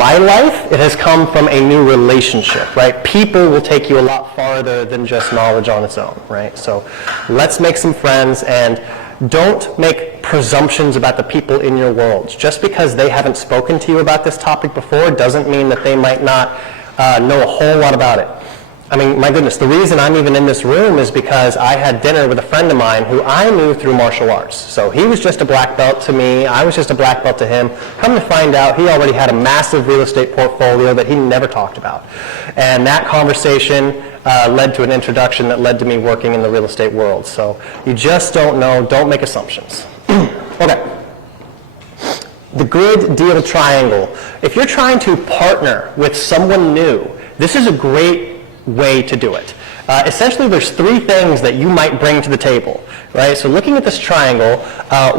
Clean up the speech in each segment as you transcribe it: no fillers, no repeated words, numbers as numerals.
my life, it has come from a new relationship, right? People will take you a lot farther than just knowledge on its own, right? So let's make some friends, and don't make presumptions about the people in your world. Just because they haven't spoken to you about this topic before doesn't mean that they might not know a whole lot about it. I mean, my goodness, the reason I'm even in this room is because I had dinner with a friend of mine who I knew through martial arts. So he was just a black belt to me, I was just a black belt to him. Come to find out, he already had a massive real estate portfolio that he never talked about. And that conversation led to an introduction that led to me working in the real estate world. So you just don't know, don't make assumptions. Okay. The grid deal triangle. If you're trying to partner with someone new, this is a great way to do it. Essentially, there's three things that you might bring to the table, right? So looking at this triangle,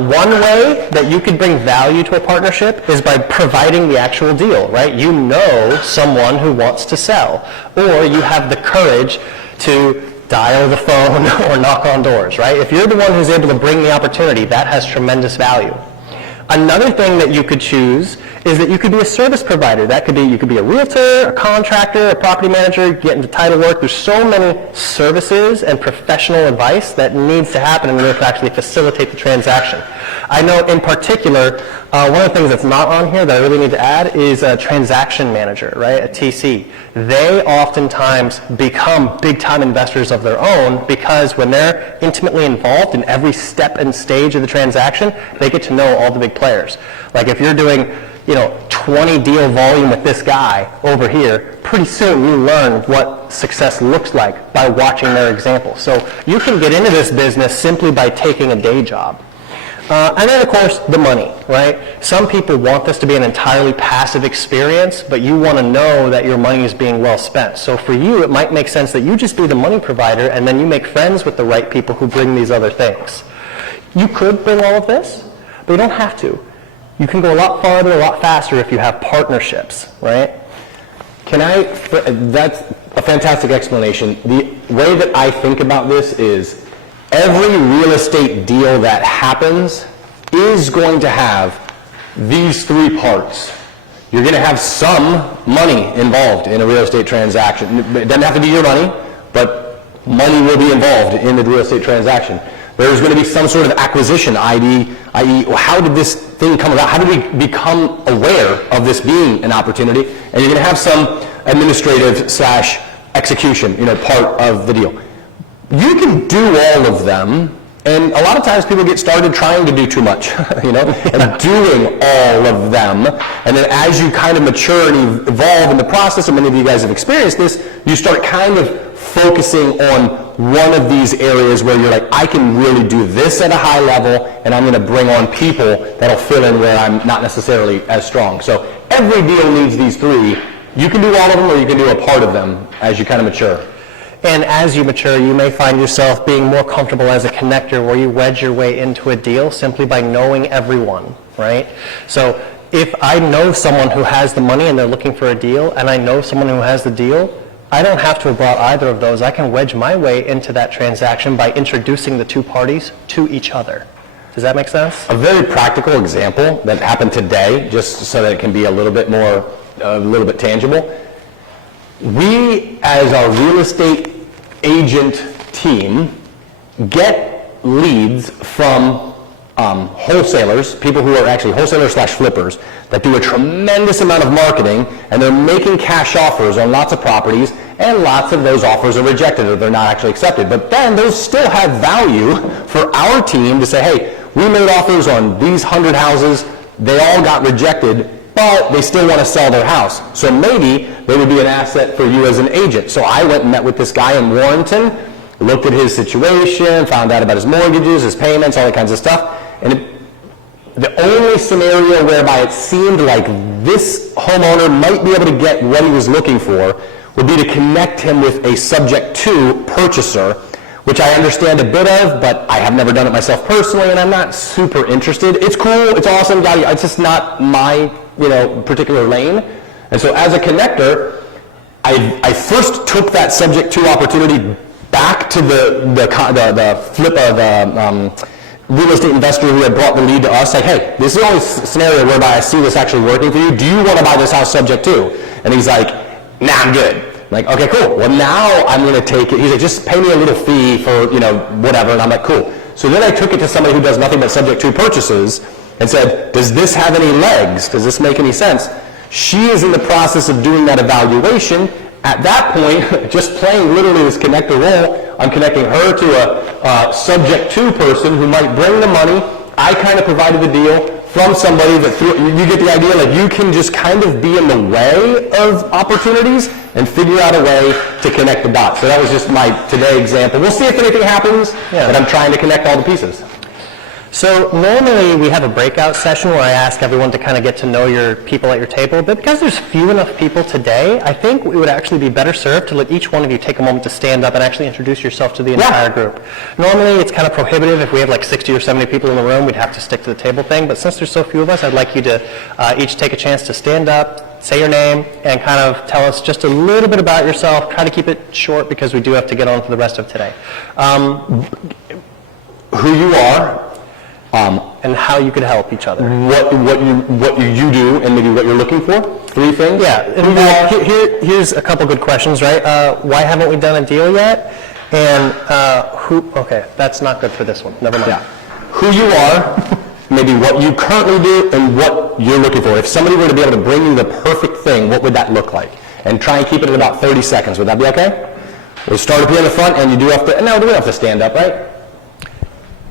one way that you could bring value to a partnership is by providing the actual deal, right? You know someone who wants to sell, or you have the courage to dial the phone or knock on doors, right? If you're the one who's able to bring the opportunity, that has tremendous value. Another thing that you could choose is that you could be a service provider. That could be, you could be a realtor, a contractor, a property manager, get into title work. There's so many services and professional advice that needs to happen in order to actually facilitate the transaction. I know in particular, one of the things that's not on here that I really need to add is a transaction manager, right, a TC. They oftentimes become big-time investors of their own because when they're intimately involved in every step and stage of the transaction, they get to know all the big players. Like if you're doing 20 deal volume with this guy over here, pretty soon you learn what success looks like by watching their example. So you can get into this business simply by taking a day job. And then, of course, the money, right? Some people want this to be an entirely passive experience, but you want to know that your money is being well spent. So for you, it might make sense that you just be the money provider, and then you make friends with the right people who bring these other things. You could bring all of this, but you don't have to. You can go a lot farther, a lot faster if you have partnerships, right? That's a fantastic explanation. The way that I think about this is every real estate deal that happens is going to have these three parts. You're going to have some money involved in a real estate transaction. It doesn't have to be your money, but money will be involved in the real estate transaction. There's going to be some sort of acquisition, i.e., how did this thing come about? How did we become aware of this being an opportunity? And you're going to have some administrative / execution, part of the deal. You can do all of them, and a lot of times people get started trying to do too much, and doing all of them. And then as you kind of mature and evolve in the process, and many of you guys have experienced this, you start kind of focusing on one of these areas where you're like, I can really do this at a high level, and I'm going to bring on people that'll fill in where I'm not necessarily as strong. So every deal needs these three. You can do all of them, or you can do a part of them as you kind of mature. And as you mature, you may find yourself being more comfortable as a connector where you wedge your way into a deal simply by knowing everyone, right? So if I know someone who has the money and they're looking for a deal, and I know someone who has the deal, I don't have to have brought either of those. I can wedge my way into that transaction by introducing the two parties to each other. Does that make sense? A very practical example that happened today, just so that it can be a little bit tangible. We, as our real estate agent team, get leads from wholesalers, people who are actually wholesalers / flippers, that do a tremendous amount of marketing, and they're making cash offers on lots of properties, and lots of those offers are rejected or they're not actually accepted. But then those still have value for our team to say, hey, we made offers on these 100 houses, they all got rejected, but they still want to sell their house. So maybe they would be an asset for you as an agent. So I went and met with this guy in Warrenton, looked at his situation, found out about his mortgages, his payments, all that kinds of stuff. And the only scenario whereby it seemed like this homeowner might be able to get what he was looking for would be to connect him with a subject to purchaser, which I understand a bit of, but I have never done it myself personally, and I'm not super interested. It's cool, it's awesome, it's just not my particular lane. And so as a connector, I first took that subject to opportunity back to the flip of real estate investor who had brought the lead to us, like, hey, this is the only scenario whereby I see this actually working for you. Do you want to buy this house subject to? And he's like, nah, I'm good. I'm like, okay, cool. Well, now I'm going to take it. He's like, just pay me a little fee for, whatever. And I'm like, cool. So then I took it to somebody who does nothing but subject to purchases and said, does this have any legs? Does this make any sense? She is in the process of doing that evaluation. At that point, just playing literally this connector role, I'm connecting her to a subject to person who might bring the money. I kind of provided the deal from somebody that you get the idea, like you can just kind of be in the way of opportunities and figure out a way to connect the dots. So that was just my today example. We'll see if anything happens, but I'm trying to connect all the pieces. So normally we have a breakout session where I ask everyone to kind of get to know your people at your table, but because there's few enough people today, I think we would actually be better served to let each one of you take a moment to stand up and actually introduce yourself to the entire group. Normally it's kind of prohibitive. If we have like 60 or 70 people in the room, we'd have to stick to the table thing, but since there's so few of us, I'd like you to each take a chance to stand up, say your name, and kind of tell us just a little bit about yourself. Try to keep it short because we do have to get on to the rest of today. Who you are, and how you could help each other. What you do, and maybe what you're looking for. 3 things. Yeah. And here's a couple good questions, right? Why haven't we done a deal yet? And who? Okay, that's not good for this one. Never mind. Yeah. Who you are, maybe what you currently do, and what you're looking for. If somebody were to be able to bring you the perfect thing, what would that look like? And try and keep it in about 30 seconds. Would that be okay? We'll start up here in the front, and you do have to. No, we don't have to stand up, right?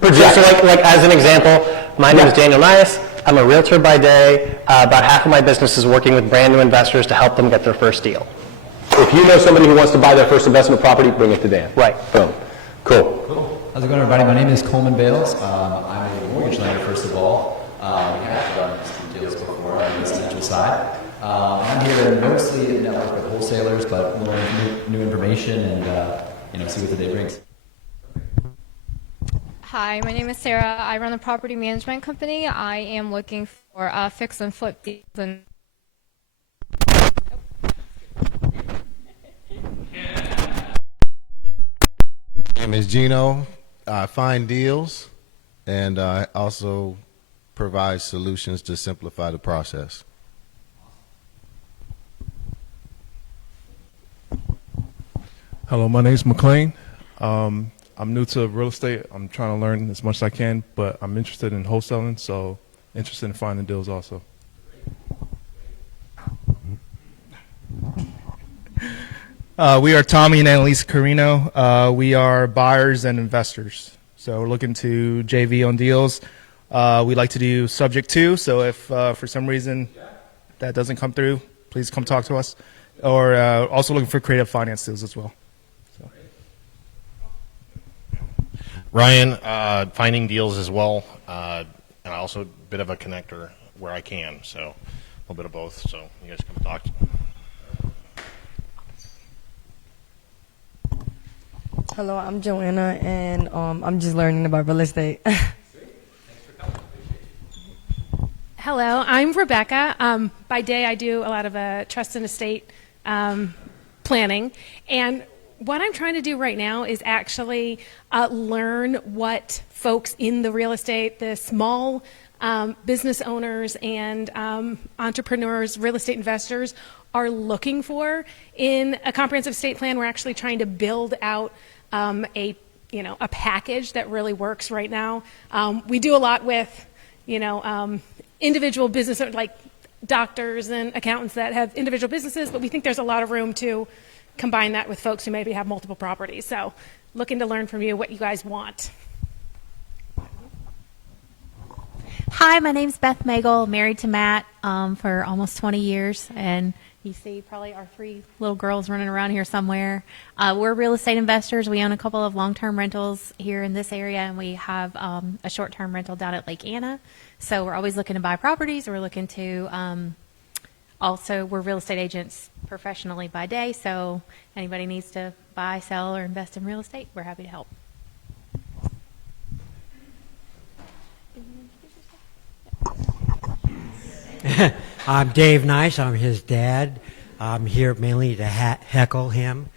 Project. So like as an example, my name is Daniel Nias. I'm a realtor by day. About half of my business is working with brand new investors to help them get their first deal. If you know somebody who wants to buy their first investment property, bring it to Dan. Right. Boom. Cool. How's it going, everybody? My name is Coleman Bales. I'm a mortgage lender, first of all. We have done some deals before on the residential side. I'm here to mostly network with wholesalers, but learn new information and see what the day brings. Hi, my name is Sarah. I run a property management company. I am looking for fix and flip deals. And My name is Gino. I find deals, and I also provide solutions to simplify the process. Hello, my name is McLean. I'm new to real estate. I'm trying to learn as much as I can, but I'm interested in wholesaling, so interested in finding deals also. We are Tommy and Annalise Carino. We are buyers and investors. So we're looking to JV on deals. We like to do subject to, so if for some reason that doesn't come through, please come talk to us. Or also looking for creative finance deals as well. Ryan, finding deals as well, and also a bit of a connector where I can, so a little bit of both, so you guys come talk. Hello, I'm Joanna, and I'm just learning about real estate. Hello, I'm Rebecca. By day, I do a lot of trust and estate planning, and what I'm trying to do right now is actually learn what folks in the real estate, the small business owners and entrepreneurs, real estate investors are looking for in a comprehensive estate plan. We're actually trying to build out a package that really works right now. We do a lot with, individual business, like doctors and accountants that have individual businesses, but we think there's a lot of room to combine that with folks who maybe have multiple properties. So looking to learn from you what you guys want. Hi, my name's Beth Megel, married to Matt for almost 20 years, and you see probably our 3 little girls running around here somewhere. We're real estate investors. We own a couple of long-term rentals here in this area, and we have a short-term rental down at Lake Anna. So we're always looking to buy properties. We're looking to also, we're real estate agents professionally by day, so anybody needs to buy, sell, or invest in real estate, we're happy to help. I'm Dave Nice. I'm his dad. I'm here mainly to heckle him.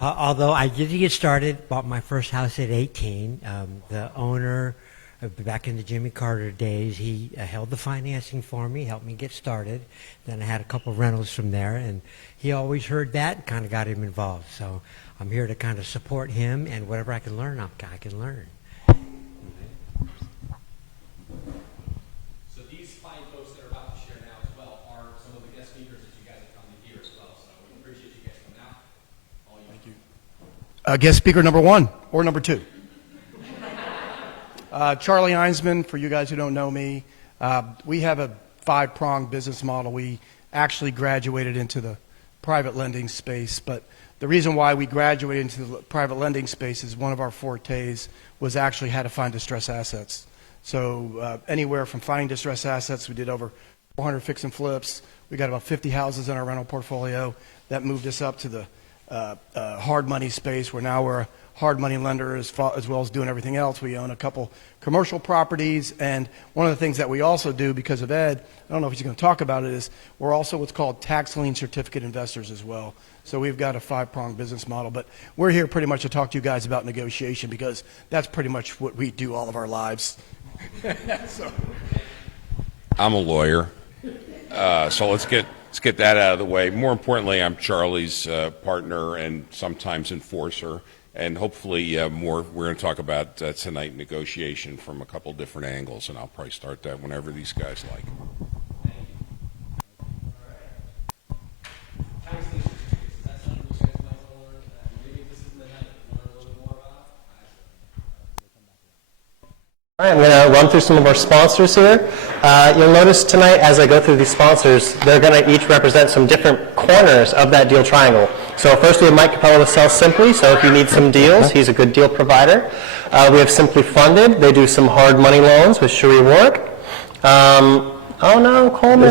Although I did get started, bought my first house at 18. The owner, back in the Jimmy Carter days, he held the financing for me, helped me get started. Then I had a couple rentals from there, and he always heard that and kind of got him involved. So I'm here to kind of support him, and whatever I can learn, I can learn. So these fine folks that are about to share now as well are some of the guest speakers that you guys have come to hear as well. So we appreciate you guys coming out. Thank you. Guest speaker number 1 or number 2. Charlie Einsman, for you guys who don't know me, we have a 5-pronged business model. We actually graduated into the private lending space, but the reason why we graduated into the private lending space is one of our fortes was actually how to find distressed assets. So anywhere from finding distressed assets, we did over 400 fix and flips. We got about 50 houses in our rental portfolio. That moved us up to the hard money space, where now we're a hard money lender as well as doing everything else. We own a couple commercial properties, and one of the things that we also do because of Ed, I don't know if he's going to talk about it, is we're also what's called tax lien certificate investors as well. So we've got a 5-pronged business model, but we're here pretty much to talk to you guys about negotiation because that's pretty much what we do all of our lives. So. I'm a lawyer, so let's get that out of the way. More importantly, I'm Charlie's partner and sometimes enforcer, and hopefully we're going to talk about tonight negotiation from a couple different angles, and I'll probably start that whenever these guys like. All right, I'm going to run through some of our sponsors here. You'll notice tonight as I go through these sponsors, they're going to each represent some different corners of that deal triangle. So first we have Mike Capello with Sell Simply, so if you need some deals, he's a good deal provider. We have Simply Funded. They do some hard money loans with Sheree Warwick. Oh no, Coleman.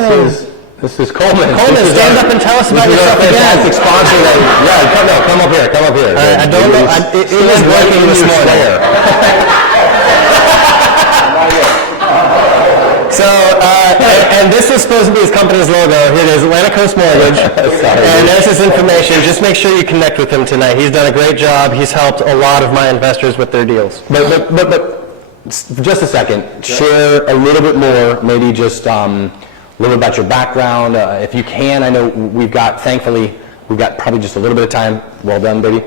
This is Coleman. Coleman, stand up and tell us about yourself again. Sponsor come up here. I don't know. It was working this morning. So, and this is supposed to be his company's logo. Here it is, Atlantic Coast Mortgage. And there's his information. Just make sure you connect with him tonight. He's done a great job. He's helped a lot of my investors with their deals. But just a second. Share a little bit more, maybe just a little bit about your background. If you can, I know thankfully, we've got probably just a little bit of time. Well done, Brady.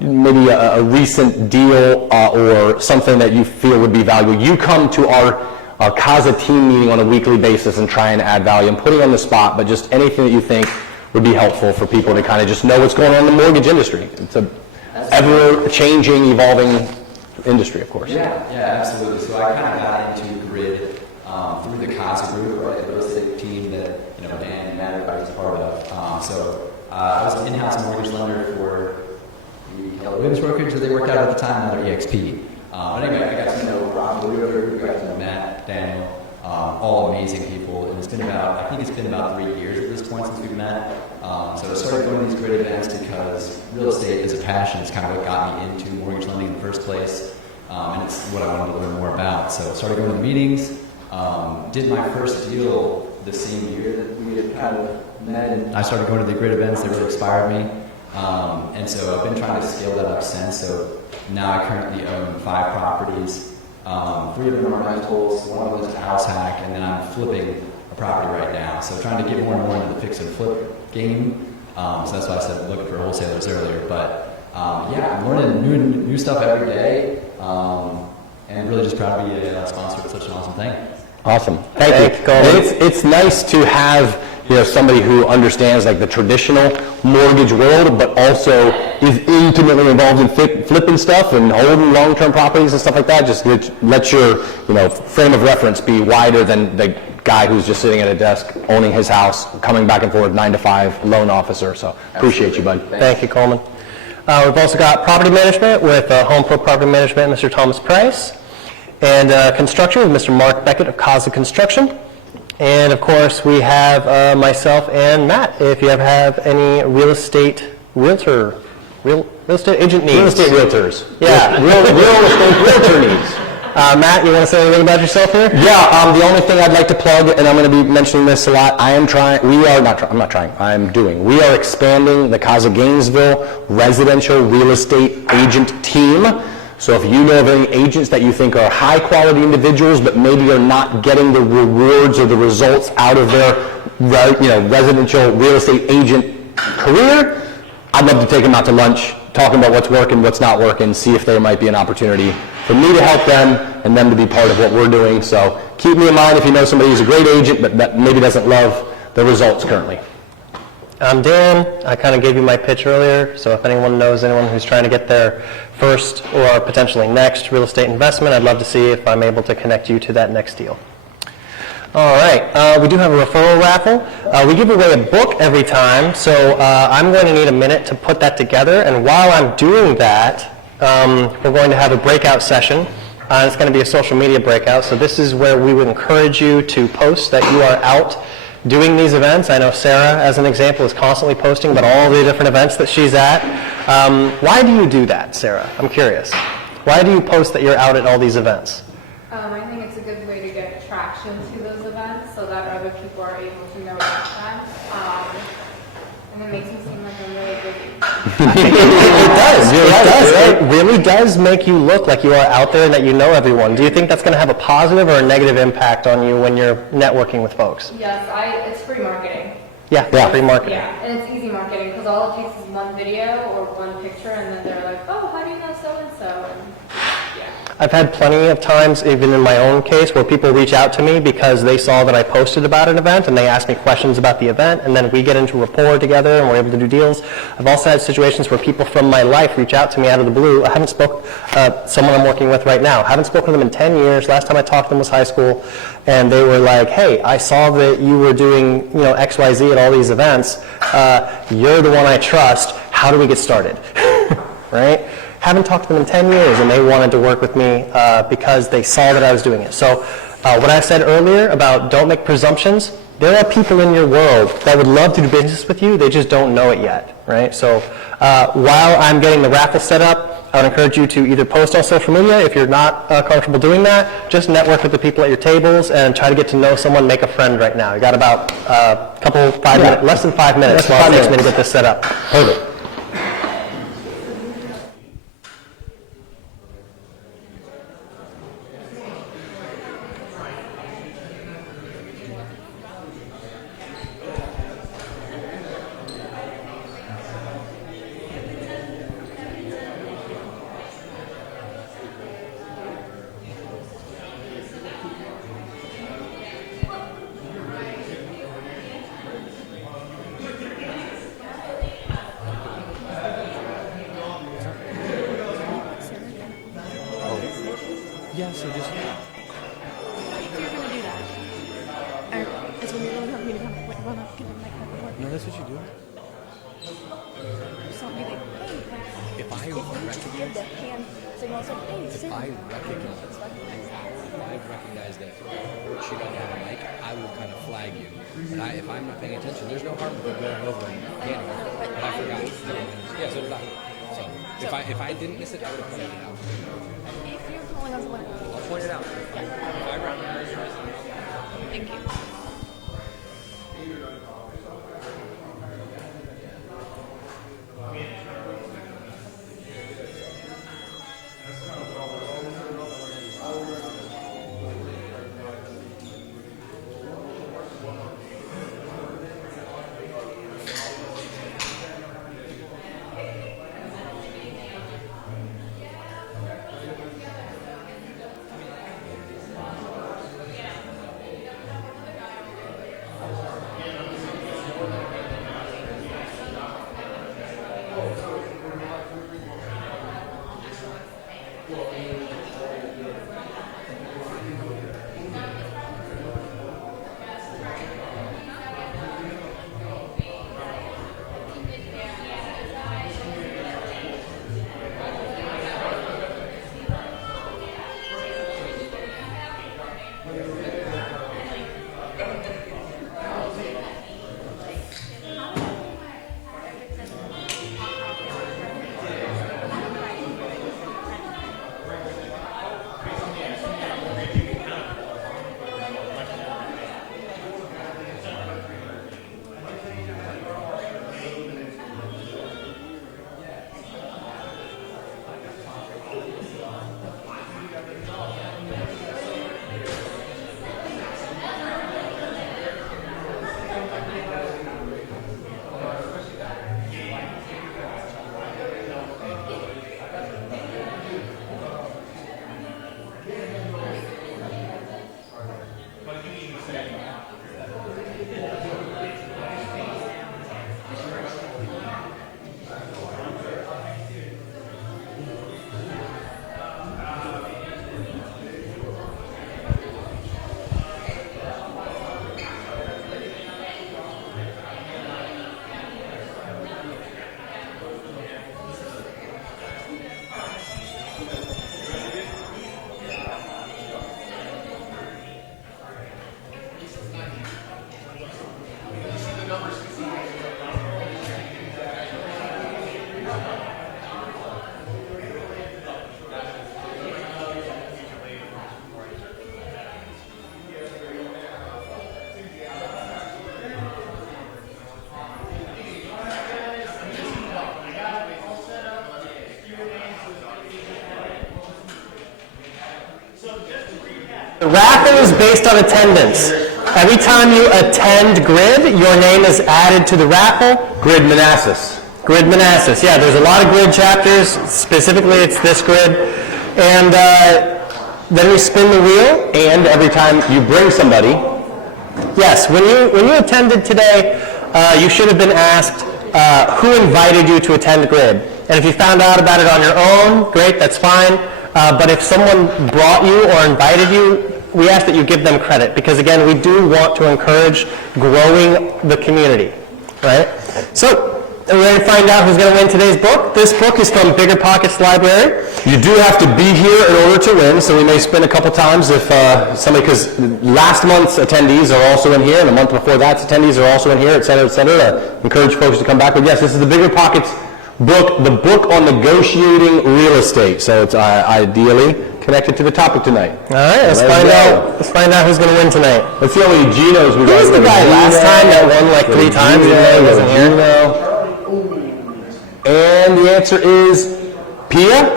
Maybe a recent deal or something that you feel would be valuable. You come to our CASA team meeting on a weekly basis and try and add value. I'm putting you on the spot, but just anything that you think would be helpful for people to kind of just know what's going on in the mortgage industry. It's a ever-changing, evolving industry, of course. Yeah, absolutely. So I kind of got into grid through the CASA group, right, the real estate team that Dan and Matt are part of. So I was an in-house mortgage lender for the Keller Williams brokerage that they worked out at the time, another EXP. But anyway, I got to know Rob Lewis, I got to know Matt, Daniel, all amazing people. And I think it's been about 3 years at this point since we've met. So I started going to these great events because real estate is a passion. It's kind of what got me into mortgage lending in the first place. And it's what I wanted to learn more about. So I started going to the meetings, did my first deal the same year that we had kind of met. And I started going to the great events that really inspired me. And so I've been trying to scale that up since. So now I currently own 5 properties. 3 of them are rentals, 1 of them is a house hack, and then I'm flipping a property right now. So trying to get more and more into the fix and flip game. So that's why I said looking for wholesalers earlier. But I'm learning new stuff every day, and really just proud to be a sponsor of such an awesome thing. Awesome. Thank you. It's nice to have somebody who understands like the traditional mortgage world, but also is intimately involved in flipping stuff and holding long-term properties and stuff like that. Just let your frame of reference be wider than the guy who's just sitting at a desk owning his house, coming back and forth 9 to 5, loan officer. So appreciate you, bud. Thank you, Coleman. We've also got property management with Home Pro Property Management, Mr. Thomas Price, and construction with Mr. Mark Beckett of Casa Construction. And of course, we have myself and Matt. If you ever have any real estate agent needs. Real estate realtors. Yeah. Real estate realtor needs. Matt, you want to say anything about yourself here? Yeah, the only thing I'd like to plug, and I'm going to be mentioning this a lot, I'm doing. We are expanding the Casa Gainesville residential real estate agent team. So if you know of any agents that you think are high-quality individuals, but maybe are not getting the rewards or the results out of their residential real estate agent career, I'd love to take them out to lunch, talking about what's working, what's not working, see if there might be an opportunity for me to help them and them to be part of what we're doing. So keep me in mind if you know somebody who's a great agent, but that maybe doesn't love the results currently. I'm Dan. I kind of gave you my pitch earlier, so if anyone knows anyone who's trying to get their first or potentially next real estate investment, I'd love to see if I'm able to connect you to that next deal. All right, we do have a referral raffle. We give away a book every time, so I'm going to need a minute to put that together, and while I'm doing that, we're going to have a breakout session. It's going to be a social media breakout, so this is where we would encourage you to post that you are out doing these events. I know Sarah, as an example, is constantly posting about all the different events that she's at. Why do you do that, Sarah? I'm curious. Why do you post that you're out at all these events? I think it's a good way to get traction to those events so that other people are able to know about them. And it makes me seem like I'm really busy. It really does make you look like you are out there and that you know everyone. Do you think that's going to have a positive or a negative impact on you when you're networking with folks? Yes, it's free marketing. Yeah, free marketing. Yeah, and it's easy marketing because all it takes is one video or one picture, and then they're like, oh, how do you know so-and-so? And yeah. I've had plenty of times, even in my own case, where people reach out to me because they saw that I posted about an event and they ask me questions about the event, and then we get into rapport together and we're able to do deals. I've also had situations where people from my life reach out to me out of the blue. I haven't someone I'm working with right now. I haven't spoken to them in 10 years. Last time I talked to them was high school, and they were like, hey, I saw that you were doing XYZ at all these events. You're the one I trust. How do we get started? Right? Haven't talked to them in 10 years, and they wanted to work with me because they saw that I was doing it. So what I said earlier about don't make presumptions, there are people in your world that would love to do business with you, they just don't know it yet, right? So while I'm getting the raffle set up, I would encourage you to either post on social media if you're not comfortable doing that, just network with the people at your tables and try to get to know someone, make a friend right now. You got about less than 5 minutes while it takes me to get this set up. Perfect. Yeah, so just... If you're going to do that, or is when you're really hard for me to kind of run up, give them like that before. No, that's what you do. Just don't be like, hey. If I give the hand signal, so hey, if I recognize that she don't have a mic, I will kind of flag you. But if I'm not paying attention, there's no harm with going over and getting it. But I forgot. Yeah, so did I. So if I didn't miss it, I would have pointed it out. If you're calling us, I'll point it out. If I recognize you, thank you. The raffle is based on attendance. Every time you attend Grid, your name is added to the raffle. Grid Manassas. Grid Manassas. Yeah, there's a lot of Grid chapters. Specifically, it's this Grid. And then we spin the wheel. And every time you bring somebody. Yes, when you attended today, you should have been asked who invited you to attend Grid. And if you found out about it on your own, great, that's fine. But if someone brought you or invited you, we ask that you give them credit. Because again, we do want to encourage growing the community, right? So, are we ready to find out who's going to win today's book? This book is from Bigger Pockets Library. You do have to be here in order to win, so we may spin a couple times if somebody, because last month's attendees are also in here, and the month before that's attendees are also in here, et cetera, et cetera. Encourage folks to come back. But yes, this is the Bigger Pockets book, the book on negotiating real estate. So it's ideally connected to the topic tonight. All right, let's find out who's going to win tonight. Let's see how many Ginos we got. Who was the guy last time that won like 3 times even though he wasn't here? And the answer is Pia.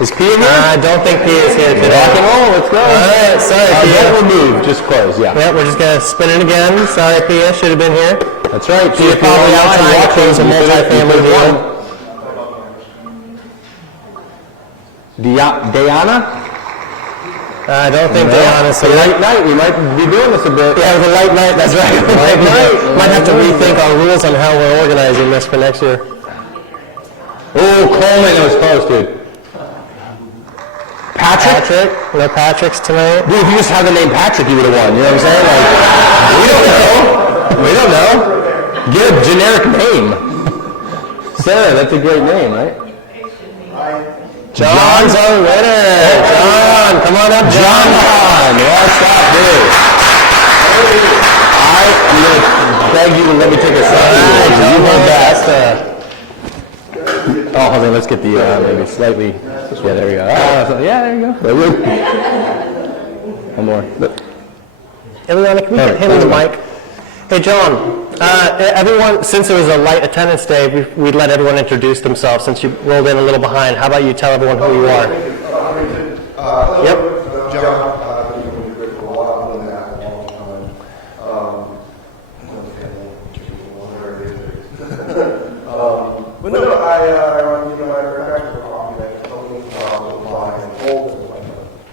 Is Pia here? I don't think Pia is here today. Rock and roll, let's go. All right, sorry, Pia. Don't remove, just close, yeah. Yeah, we're just going to spin it again. Sorry, Pia, should have been here. That's right. Pia probably out trying to close a multifamily deal. Diana? I don't think Diana's here. Late night, we might be doing this a bit. Yeah, with a light night, that's right. Light night. Might have to rethink our rules on how we're organizing this for next year. Oh, Coleman, that was close, dude. Patrick? No Patricks tonight. Dude, if you just had the name Patrick, you would have won. You know what I'm saying? Like, we don't know. We don't know. Get a generic name. Sarah, that's a great name, right? John's our winner. John, come on up, John. What's up, dude? I'm going to beg you to let me take a selfie. You hold that. Oh, hold on, let's get the, maybe slightly, yeah, there we go. Yeah, there you go. One more. Eliana, can we get him the mic? Hey, John, everyone, since it was a light attendance day, we'd let everyone introduce themselves. Since you rolled in a little behind, how about you tell everyone who you are? Yep. John. But no, I practice for coffee that totally apply and hold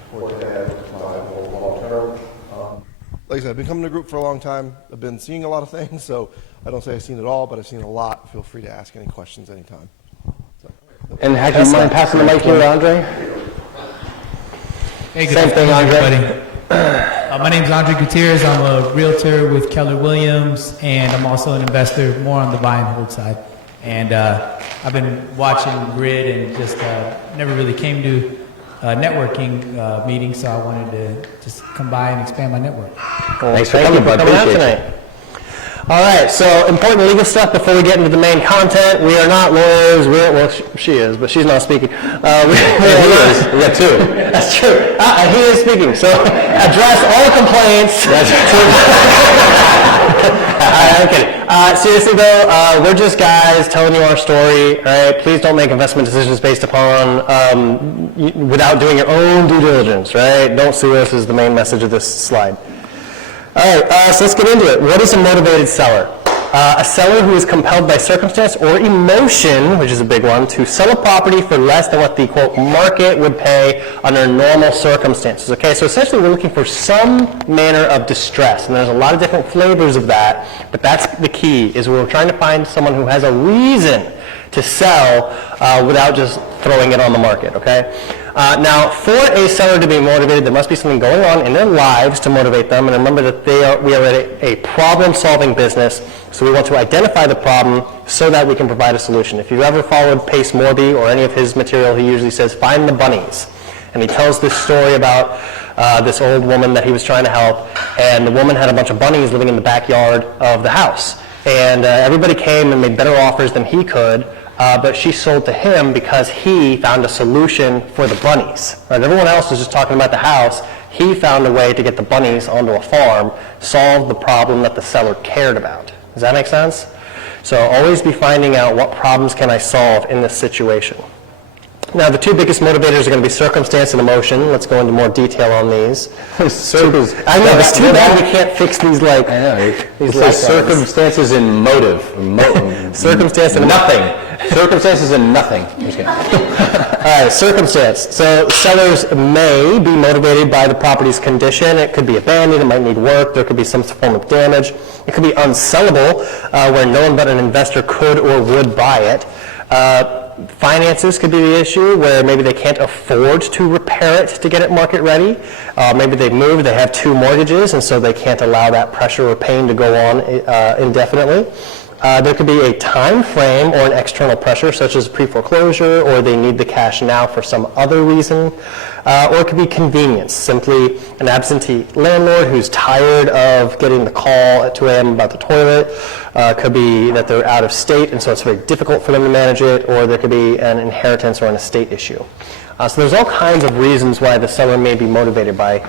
for the long term. Like I said, I've been coming to group for a long time. I've been seeing a lot of things, so I don't say I've seen it all, but I've seen a lot. Feel free to ask any questions anytime. So. And have you mind passing the mic here, Andre? Hey, good Same thing, Andre. everybody. My name is Andre Gutierrez. I'm a realtor with Keller Williams, and I'm also an investor, more on the buy and hold side. And I've been watching Grid and just never really came to networking meetings, so I wanted to just come by and expand my network. Well, thanks for coming out tonight. All right, so important legal stuff before we get into the main content. We are not lawyers. Well, she is, but she's not speaking. Yeah, two. That's true. He is speaking. So address all complaints. I'm kidding. Seriously though, we're just guys telling you our story. All right, please don't make investment decisions based upon without doing your own due diligence. Right? Don't sue us is the main message of this slide. All right, so let's get into it. What is a motivated seller? A seller who is compelled by circumstance or emotion, which is a big one, to sell a property for less than what the, quote, market would pay under normal circumstances. Okay, so essentially we're looking for some manner of distress, and there's a lot of different flavors of that, but that's the key, is we're trying to find someone who has a reason to sell without just throwing it on the market, okay? Now, for a seller to be motivated, there must be something going on in their lives to motivate them. And remember that we are a problem-solving business, so we want to identify the problem so that we can provide a solution. If you've ever followed Pace Morby or any of his material, he usually says, find the bunnies. And he tells this story about this old woman that he was trying to help, and the woman had a bunch of bunnies living in the backyard of the house. And everybody came and made better offers than he could, but she sold to him because he found a solution for the bunnies. Right? Everyone else was just talking about the house. He found a way to get the bunnies onto a farm, solve the problem that the seller cared about. Does that make sense? So always be finding out what problems can I solve in this situation. Now, the two biggest motivators are going to be circumstance and emotion. Let's go into more detail on these. I know, it's too bad we can't fix these like... I know. These It says circumstances and motive. Circumstance and nothing. Circumstances and nothing. I'm just kidding. All right, circumstance. So sellers may be motivated by the property's condition. It could be abandoned, it might need work, there could be some form of damage. It could be unsellable, where no one but an investor could or would buy it. Finances could be the issue, where maybe they can't afford to repair it to get it market ready. Maybe they've moved, they have 2 mortgages, and so they can't allow that pressure or pain to go on indefinitely. There could be a time frame or an external pressure, such as pre-foreclosure, or they need the cash now for some other reason. Or it could be convenience, simply an absentee landlord who's tired of getting the call at 2 a.m. about the toilet. Could be that they're out of state, and so it's very difficult for them to manage it, or there could be an inheritance or an estate issue. So there's all kinds of reasons why the seller may be motivated by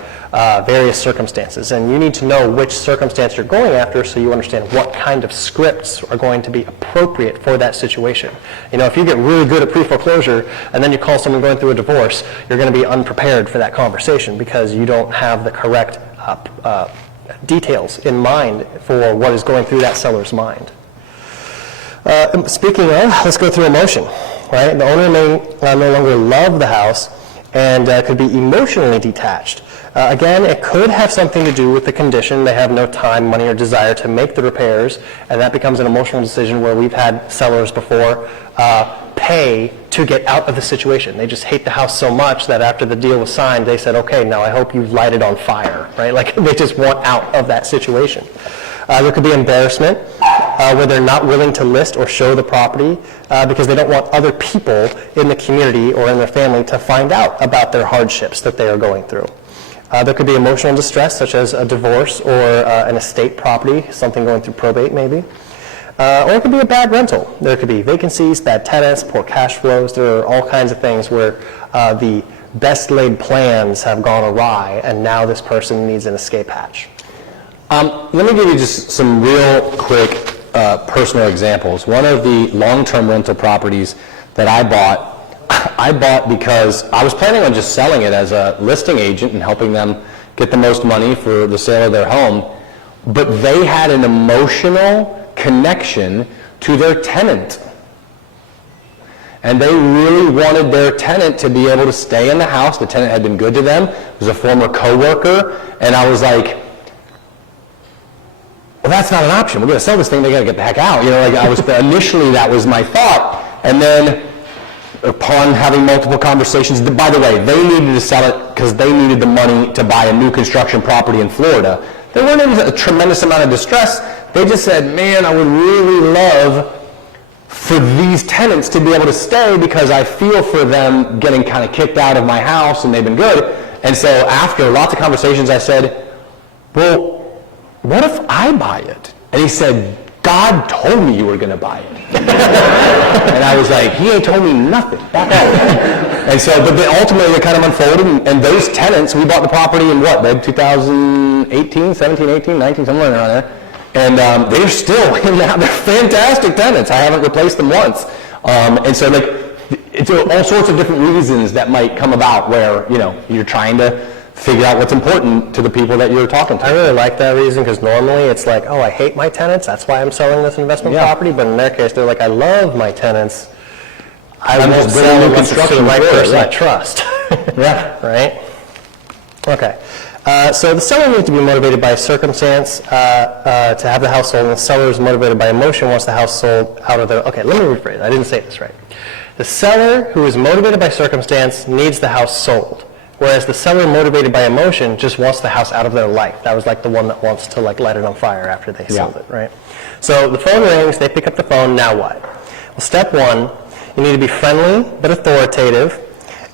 various circumstances, and you need to know which circumstance you're going after so you understand what kind of scripts are going to be appropriate for that situation. You know, if you get really good at pre-foreclosure and then you call someone going through a divorce, you're going to be unprepared for that conversation because you don't have the correct details in mind for what is going through that seller's mind. Speaking of, let's go through emotion. Right? The owner may no longer love the house and could be emotionally detached. Again, it could have something to do with the condition. They have no time, money, or desire to make the repairs, and that becomes an emotional decision where we've had sellers before pay to get out of the situation. They just hate the house so much that after the deal was signed, they said, okay, now I hope you light it on fire, right? Like they just want out of that situation. There could be embarrassment, where they're not willing to list or show the property because they don't want other people in the community or in their family to find out about their hardships that they are going through. There could be emotional distress, such as a divorce or an estate property, something going through probate maybe. Or it could be a bad rental. There could be vacancies, bad tenants, poor cash flows. There are all kinds of things where the best laid plans have gone awry and now this person needs an escape hatch. Let me give you just some real quick personal examples. One of the long-term rental properties that I bought because I was planning on just selling it as a listing agent and helping them get the most money for the sale of their home, but they had an emotional connection to their tenant. And they really wanted their tenant to be able to stay in the house. The tenant had been good to them. It was a former coworker, and I was like, well, that's not an option. We're going to sell this thing. They got to get the heck out. You know, like I was initially that was my thought, and then upon having multiple conversations, by the way, they needed to sell it because they needed the money to buy a new construction property in Florida. They weren't in a tremendous amount of distress. They just said, "Man, I would really love for these tenants to be able to stay because I feel for them getting kind of kicked out of my house, and they've been good." And so after lots of conversations, I said, "Well, what if I buy it?" And he said, "God told me you were going to buy it." And I was like, he ain't told me nothing. Back out. And so, but then ultimately it kind of unfolded, and those tenants, we bought the property in what, babe, 2018, 17, 18, 19, somewhere around there. And they're still in that. They're fantastic tenants. I haven't replaced them once. And so, like, it's all sorts of different reasons that might come about where, you know, you're trying to figure out what's important to the people that you're talking to. I really like that reason because normally it's like, oh, I hate my tenants, that's why I'm selling this investment property. But in their case, they're like, I love my tenants. I won't sell unless it's to the right person I trust. Yeah. Right? Okay. So the seller needs to be motivated by circumstance to have the house sold, and the seller is motivated by emotion wants the house sold out of their... Okay, let me rephrase. I didn't say this right. The seller who is motivated by circumstance needs the house sold, whereas the seller motivated by emotion just wants the house out of their life. That was like the one that wants to like light it on fire after they sold it, right? So the phone rings, they pick up the phone, now what? Well, step one, you need to be friendly but authoritative.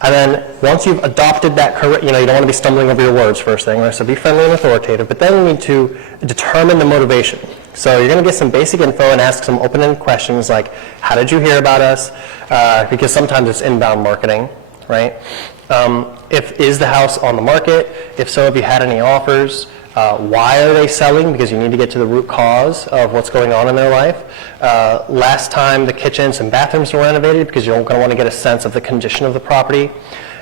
And then once you've adopted that correct, you know, you don't want to be stumbling over your words first thing, right? So be friendly and authoritative, but then you need to determine the motivation. So you're going to get some basic info and ask some open-ended questions like, how did you hear about us? Because sometimes it's inbound marketing, right? Is the house on the market? If so, have you had any offers? Why are they selling? Because you need to get to the root cause of what's going on in their life. Last time the kitchens and bathrooms were renovated, because you're going to want to get a sense of the condition of the property.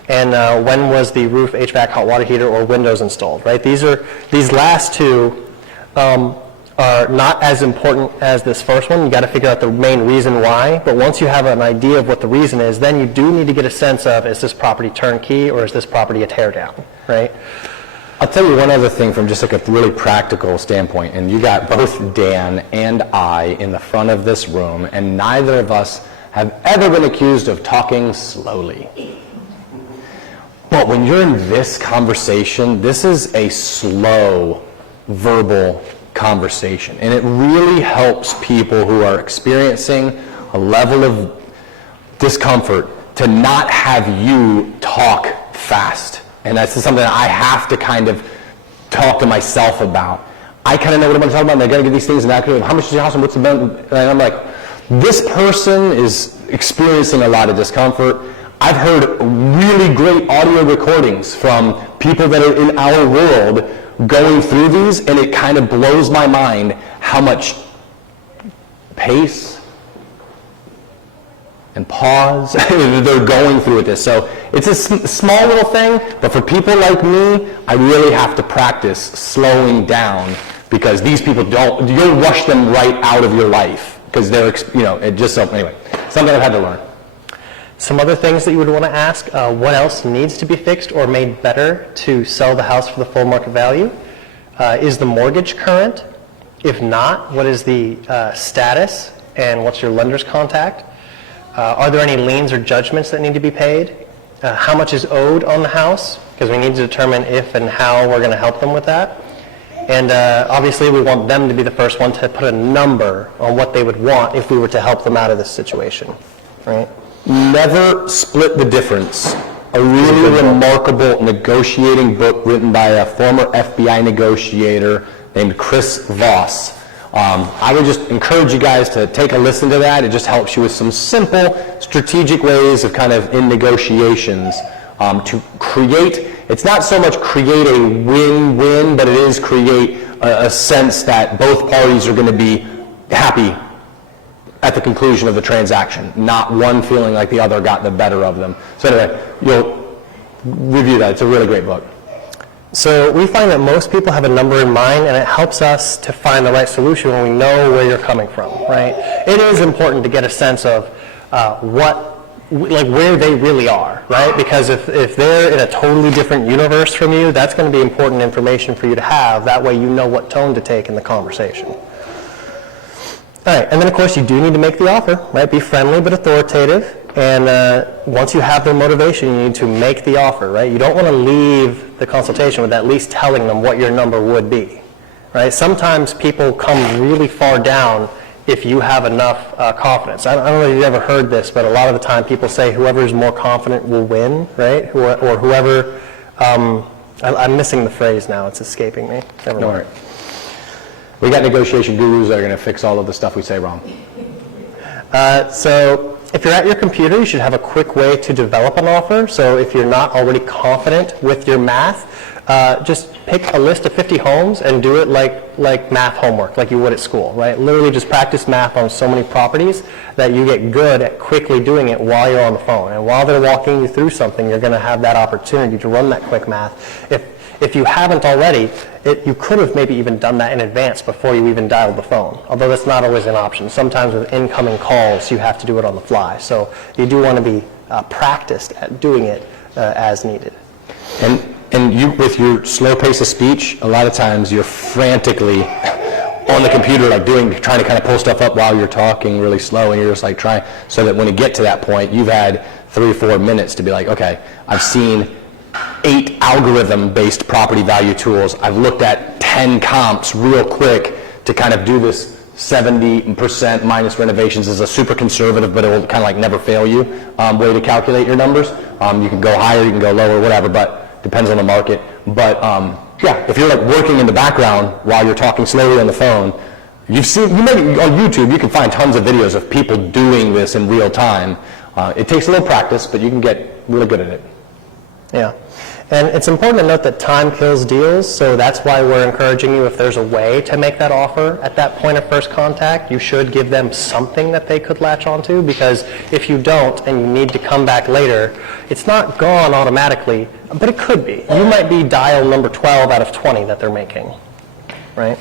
And when was the roof, HVAC, hot water heater, or windows installed, right? These last two are not as important as this first one. You got to figure out the main reason why. But once you have an idea of what the reason is, then you do need to get a sense of, is this property turnkey or is this property a tear down, right? I'll tell you one other thing from just like a really practical standpoint, and you got both Dan and I in the front of this room, and neither of us have ever been accused of talking slowly. But when you're in this conversation, this is a slow verbal conversation, and it really helps people who are experiencing a level of discomfort to not have you talk fast. And that's something that I have to kind of talk to myself about. I kind of know what I'm going to talk about, and I got to get these things, and how much is your house, and what's the benefit? And I'm like, this person is experiencing a lot of discomfort. I've heard really great audio recordings from people that are in our world going through these, and it kind of blows my mind how much pace and pause they're going through with this. So it's a small little thing, but for people like me, I really have to practice slowing down, because these people you'll rush them right out of your life, because they're, it just, so anyway, something I've had to learn. Some other things that you would want to ask, what else needs to be fixed or made better to sell the house for the full market value? Is the mortgage current? If not, what is the status, and what's your lender's contact? Are there any liens or judgments that need to be paid? How much is owed on the house? Because we need to determine if and how we're going to help them with that. And obviously we want them to be the first one to put a number on what they would want if we were to help them out of this situation, right? Never split the difference. A really remarkable negotiating book written by a former FBI negotiator named Chris Voss. I would just encourage you guys to take a listen to that. It just helps you with some simple strategic ways of kind of in negotiations to create, it's not so much create a win-win, but it is create a sense that both parties are going to be happy at the conclusion of the transaction, not one feeling like the other got the better of them. So anyway, you'll review that. It's a really great book. So we find that most people have a number in mind, and it helps us to find the right solution when we know where you're coming from, right? It is important to get a sense of where they really are, right? Because if they're in a totally different universe from you, that's going to be important information for you to have. That way you know what tone to take in the conversation. All right, and then of course you do need to make the offer, right? Be friendly but authoritative. And once you have their motivation, you need to make the offer, right? You don't want to leave the consultation with at least telling them what your number would be, right? Sometimes people come really far down if you have enough confidence. I don't know if you've ever heard this, but a lot of the time people say whoever is more confident will win, right? Or whoever, I'm missing the phrase now, it's escaping me. Never mind. We got negotiation gurus that are going to fix all of the stuff we say wrong. So if you're at your computer, you should have a quick way to develop an offer. So if you're not already confident with your math, just pick a list of 50 homes and do it like math homework, like you would at school, right? Literally just practice math on so many properties that you get good at quickly doing it while you're on the phone. And while they're walking you through something, you're going to have that opportunity to run that quick math. If you haven't already, you could have maybe even done that in advance before you even dialed the phone, although that's not always an option. Sometimes with incoming calls, you have to do it on the fly. So you do want to be practiced at doing it as needed. And you, with your slow pace of speech, a lot of times you're frantically on the computer, trying to kind of pull stuff up while you're talking really slow, and you're just like trying, so that when you get to that point, you've had 3 or 4 minutes to be like, okay, I've seen 8 algorithm-based property value tools. I've looked at 10 comps real quick to kind of do this 70% minus renovations is a super conservative, but it will kind of like never fail you way to calculate your numbers. You can go higher, you can go lower, whatever, but depends on the market. But yeah, if you're like working in the background while you're talking slowly on the phone, you maybe on YouTube, you can find tons of videos of people doing this in real time. It takes a little practice, but you can get really good at it. Yeah. And it's important to note that time kills deals, so that's why we're encouraging you, if there's a way to make that offer at that point of first contact, you should give them something that they could latch onto, because if you don't and you need to come back later, it's not gone automatically, but it could be. You might be dial number 12 out of 20 that they're making, right?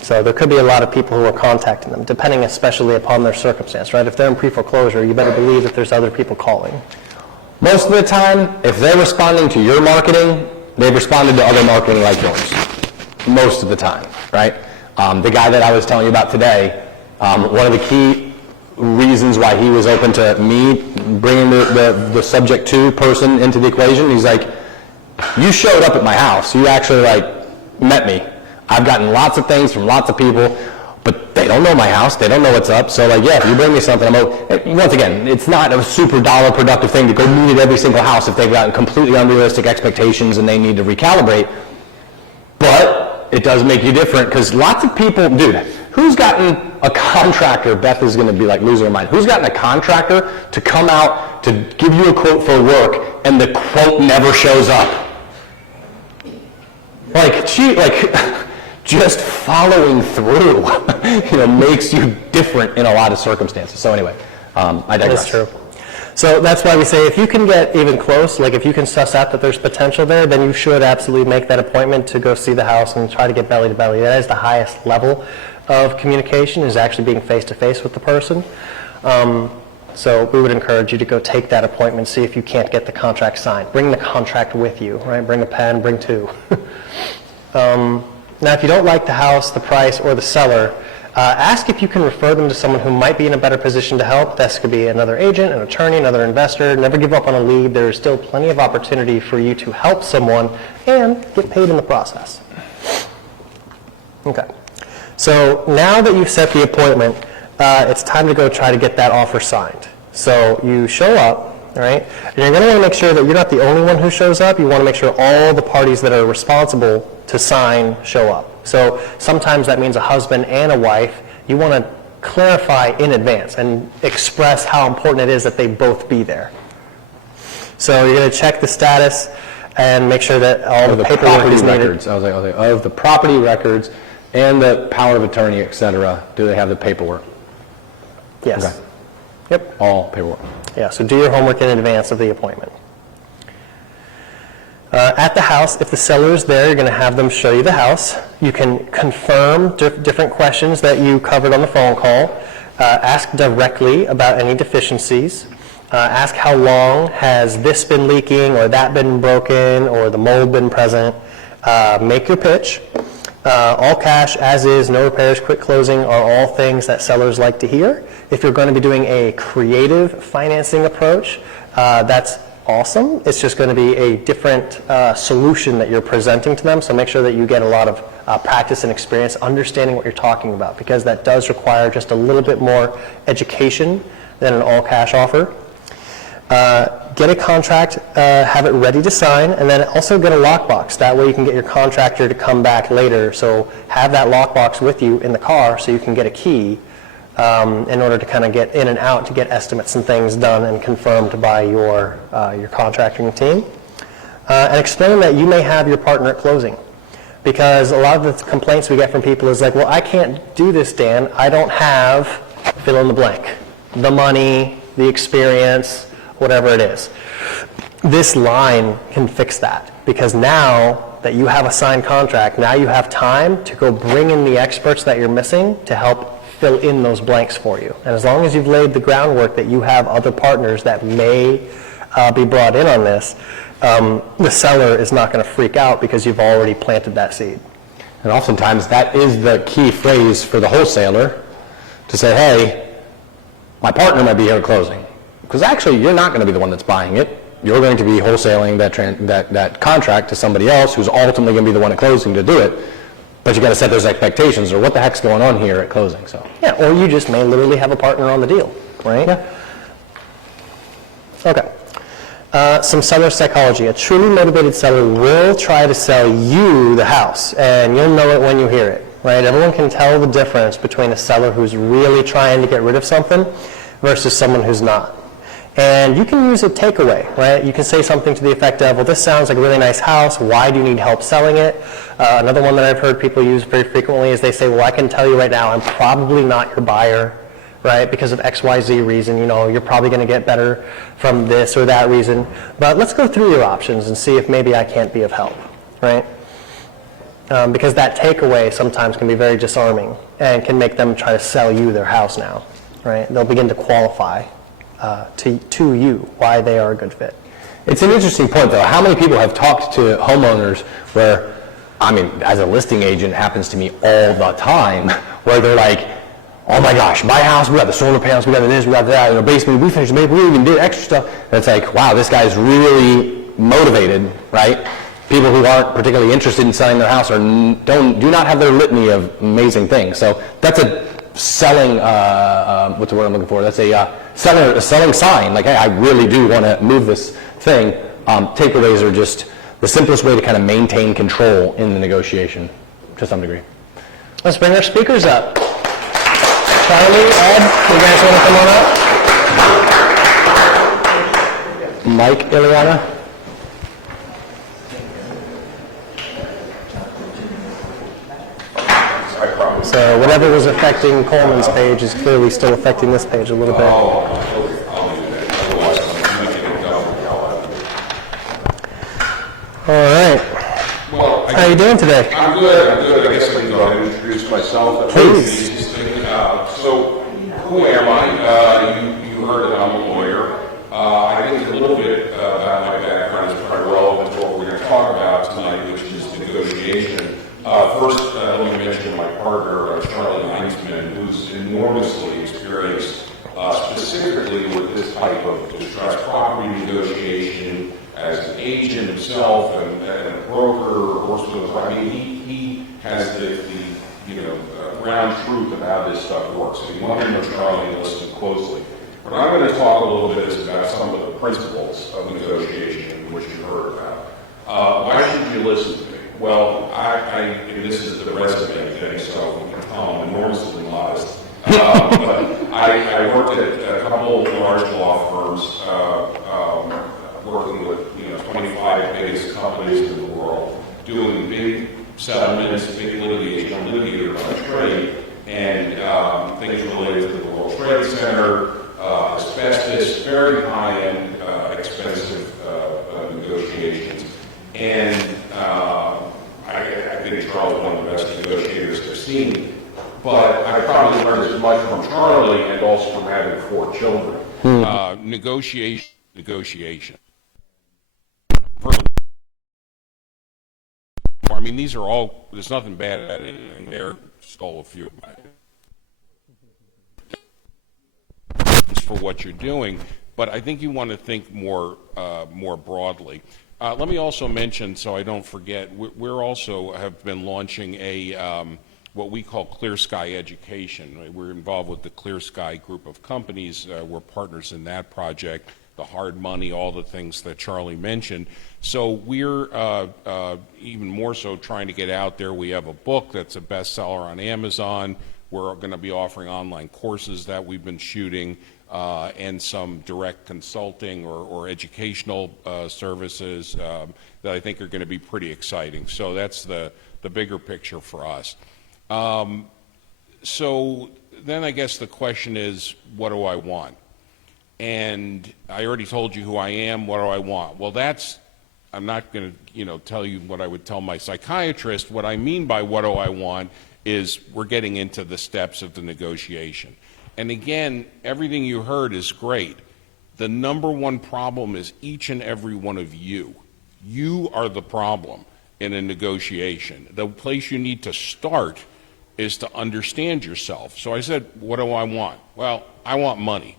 So there could be a lot of people who are contacting them, depending especially upon their circumstance, right? If they're in pre-foreclosure, you better believe that there's other people calling. Most of the time, if they're responding to your marketing, they've responded to other marketing like yours. Most of the time, right? The guy that I was telling you about today, one of the key reasons why he was open to me bringing the subject to person into the equation, he's like, you showed up at my house. You actually met me. I've gotten lots of things from lots of people, but they don't know my house. They don't know what's up. So yeah, if you bring me something, once again, it's not a super dollar productive thing to go meet at every single house if they've got completely unrealistic expectations and they need to recalibrate. But it does make you different, because lots of people, dude, who's gotten a contractor, Beth is going to be losing her mind, who's gotten a contractor to come out to give you a quote for work and the quote never shows up? Just following through, makes you different in a lot of circumstances. So anyway, I digress. That's true. So that's why we say if you can get even close, if you can suss out that there's potential there, then you should absolutely make that appointment to go see the house and try to get belly to belly. That is the highest level of communication, is actually being face to face with the person. So we would encourage you to go take that appointment, see if you can't get the contract signed. Bring the contract with you, right? Bring a pen, bring two. Now, if you don't like the house, the price, or the seller, ask if you can refer them to someone who might be in a better position to help. This could be another agent, an attorney, another investor. Never give up on a lead. There is still plenty of opportunity for you to help someone and get paid in the process. Okay. So now that you've set the appointment, it's time to go try to get that offer signed. So you show up, right? And you're going to want to make sure that you're not the only one who shows up. You want to make sure all the parties that are responsible to sign show up. So sometimes that means a husband and a wife. You want to clarify in advance and express how important it is that they both be there. So you're going to check the status and make sure that all the paperwork is needed. Records. I was like, okay, of the property records and the power of attorney, etc., do they have the paperwork? Yes. Okay. Yep. All paperwork. Yeah, so do your homework in advance of the appointment. At the house, if the seller is there, you're going to have them show you the house. You can confirm different questions that you covered on the phone call. Ask directly about any deficiencies. Ask how long has this been leaking, or that been broken, or the mold been present. Make your pitch. All cash, as is, no repairs, quick closing are all things that sellers like to hear. If you're going to be doing a creative financing approach, that's awesome. It's just going to be a different solution that you're presenting to them, so make sure that you get a lot of practice and experience understanding what you're talking about, because that does require just a little bit more education than an all-cash offer. Get a contract, have it ready to sign, and then also get a lockbox. That way you can get your contractor to come back later. So have that lockbox with you in the car so you can get a key in order to kind of get in and out to get estimates and things done and confirmed by your contracting team. And explain that you may have your partner at closing. Because a lot of the complaints we get from people is like, well, I can't do this, Dan. I don't have fill in the blank. The money, the experience, whatever it is. This line can fix that, because now that you have a signed contract, now you have time to go bring in the experts that you're missing to help fill in those blanks for you. And as long as you've laid the groundwork that you have other partners that may be brought in on this, the seller is not going to freak out because you've already planted that seed. And oftentimes that is the key phrase for the wholesaler to say, hey, my partner might be here at closing. Because actually, you're not going to be the one that's buying it. You're going to be wholesaling that contract to somebody else who's ultimately going to be the one at closing to do it. But you got to set those expectations, or what the heck's going on here at closing. So yeah, or you just may literally have a partner on the deal, right? Yeah. Okay. Some seller psychology. A truly motivated seller will try to sell you the house, and you'll know it when you hear it, right? Everyone can tell the difference between a seller who's really trying to get rid of something versus someone who's not. And you can use a takeaway, right? You can say something to the effect of, well, this sounds like a really nice house. Why do you need help selling it? Another one that I've heard people use very frequently is they say, well, I can tell you right now, I'm probably not your buyer, right? Because of XYZ reason, you're probably going to get better from this or that reason. But let's go through your options and see if maybe I can't be of help, right? Because that takeaway sometimes can be very disarming and can make them try to sell you their house now, right? They'll begin to qualify to you why they are a good fit. It's an interesting point, though. How many people have talked to homeowners where, as a listing agent, it happens to me all the time, where they're like, oh my gosh, my house, we got the solar panels, we got this, we got that, basement, we finished the basement, we even did extra stuff. And it's like, wow, this guy's really motivated, right? People who aren't particularly interested in selling their house do not have their litany of amazing things. So that's a selling, what's the word I'm looking for? That's a selling sign. Like, hey, I really do want to move this thing. Takeaways are just the simplest way to kind of maintain control in the negotiation to some degree. Let's bring our speakers up. Charlie, Ed, you guys want to come on up? Mike, Ileana. So whatever was affecting Coleman's page is clearly still affecting this page a little bit. All right. Well, how are you doing today? I'm good. I guess I can go ahead and introduce myself. Please. So, who am I? You heard that I'm a lawyer. I think a little bit about my background is probably relevant to what we're going to talk about tonight, which is negotiation. First, let me mention my partner, Charlie Heinzman, who's enormously experienced specifically with this type of distressed property negotiation as an agent himself and a broker or horse. I mean, he has the ground truth of how this stuff works. So you want to know Charlie and listen closely. But I'm going to talk a little bit about some of the principles of negotiation, which you heard about. Why should you listen to me? Well, and this is the resume thing, so you can tell I'm enormously modest. But I worked at a couple of large law firms, working with 25 biggest companies in the world, doing big settlements, big litigation, litigator by trade, and things related to the World Trade Center, asbestos, very high-end, expensive negotiations. And I think Charlie's one of the best negotiators I've seen, but I probably learned as much from Charlie and also from having 4 children. Negotiation. I mean, these are all, there's nothing bad at it, and there stole a few of my for what you're doing, but I think you want to think more broadly. Let me also mention, so I don't forget, we're also have been launching a what we call Clear Sky Education. We're involved with the Clear Sky group of companies. We're partners in that project, the hard money, all the things that Charlie mentioned. So we're even more so trying to get out there. We have a book that's a bestseller on Amazon. We're going to be offering online courses that we've been shooting. And some direct consulting or educational services that I think are going to be pretty exciting. So that's the bigger picture for us. So then I guess the question is, what do I want? And I already told you who I am. What do I want? Well, I'm not going to tell you what I would tell my psychiatrist. What I mean by what do I want is we're getting into the steps of the negotiation. And again, everything you heard is great. The number one problem is each and every one of you. You are the problem in a negotiation. The place you need to start is to understand yourself. So I said, what do I want? Well, I want money.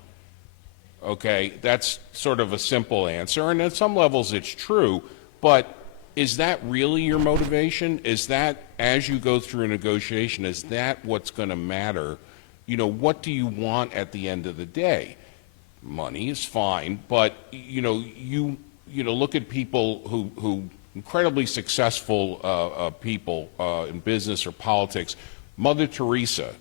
Okay, that's sort of a simple answer, and at some levels it's true, but is that really your motivation? Is that, as you go through a negotiation, is that what's going to matter? What do you want at the end of the day? Money is fine, but you look at people who incredibly successful people in business or politics. Mother Teresa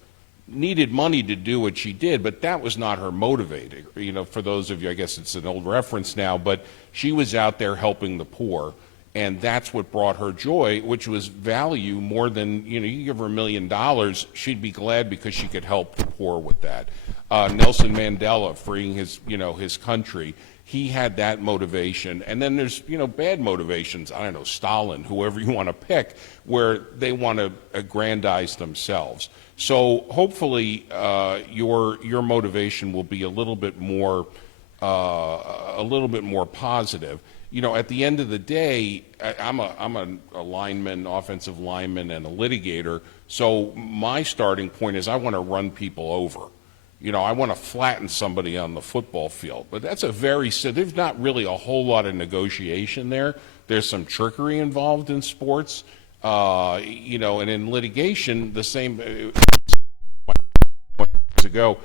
needed money to do what she did, but that was not her motivator. You know, for those of you, I guess it's an old reference now, but she was out there helping the poor, and that's what brought her joy, which was value more than, you know, you give her $1 million, she'd be glad because she could help the poor with that. Nelson Mandela freeing his, you know, his country, he had that motivation. And then there's, you know, bad motivations, I don't know, Stalin, whoever you want to pick, where they want to aggrandize themselves. So hopefully your motivation will be a little bit more positive. You know, at the end of the day, I'm a lineman, offensive lineman, and a litigator. So my starting point is I want to run people over. You know, I want to flatten somebody on the football field. But that's there's not really a whole lot of negotiation there. There's some trickery involved in sports. You know, and in litigation, the same ago.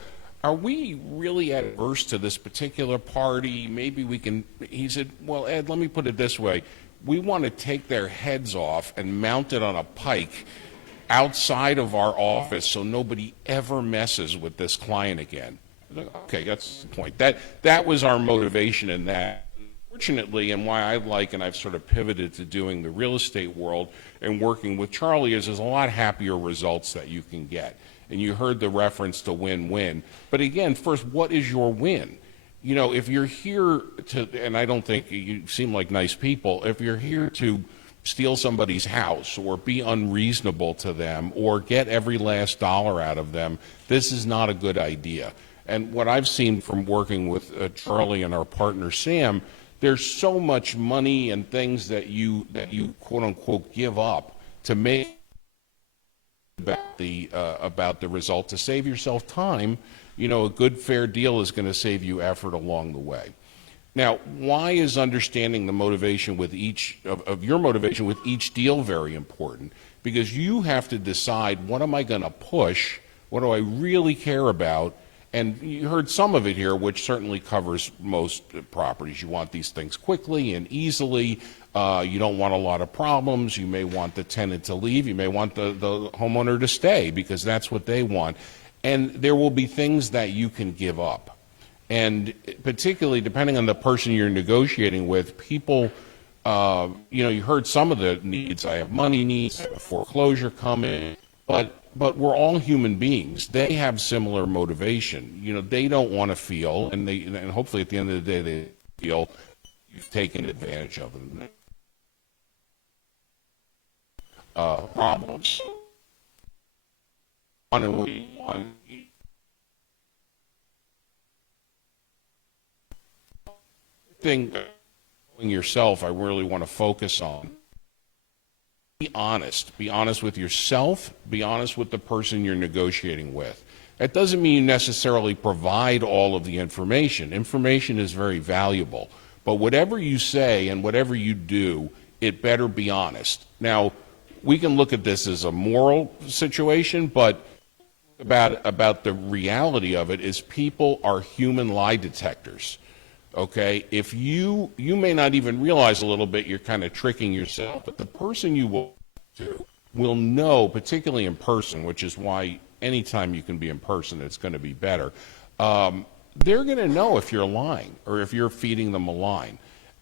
Are we really adverse to this particular party? Maybe we can, he said, well, Ed, let me put it this way. We want to take their heads off and mount it on a pike outside of our office so nobody ever messes with this client again. Okay, that's the point. That was our motivation in that. Fortunately, and why I like, and I've sort of pivoted to doing the real estate world and working with Charlie, is there's a lot happier results that you can get. And you heard the reference to win-win. But again, first, what is your win? You know, if you're here to, and I don't think you seem like nice people, if you're here to steal somebody's house or be unreasonable to them or get every last dollar out of them, this is not a good idea. And what I've seen from working with Charlie and our partner Sam, there's so much money and things that you quote unquote give up to make about the result to save yourself time. You know, a good fair deal is going to save you effort along the way. Now, why is understanding the motivation with each of your motivation with each deal very important? Because you have to decide, what am I going to push? What do I really care about? And you heard some of it here, which certainly covers most properties. You want these things quickly and easily. You don't want a lot of problems. You may want the tenant to leave. You may want the homeowner to stay because that's what they want. And there will be things that you can give up. And particularly depending on the person you're negotiating with, people, you know, you heard some of the needs. I have money needs, I have a foreclosure coming, but we're all human beings. They have similar motivation. You know, they don't want to feel, and hopefully at the end of the day they feel you've taken advantage of them. Problems. Thing yourself, I really want to focus on. Be honest. Be honest with yourself. Be honest with the person you're negotiating with. That doesn't mean you necessarily provide all of the information. Information is very valuable. But whatever you say and whatever you do, it better be honest. Now, we can look at this as a moral situation, but about the reality of it is people are human lie detectors. Okay, if you may not even realize a little bit you're kind of tricking yourself, but the person you will know, particularly in person, which is why anytime you can be in person, it's going to be better. They're going to know if you're lying or if you're feeding them a line,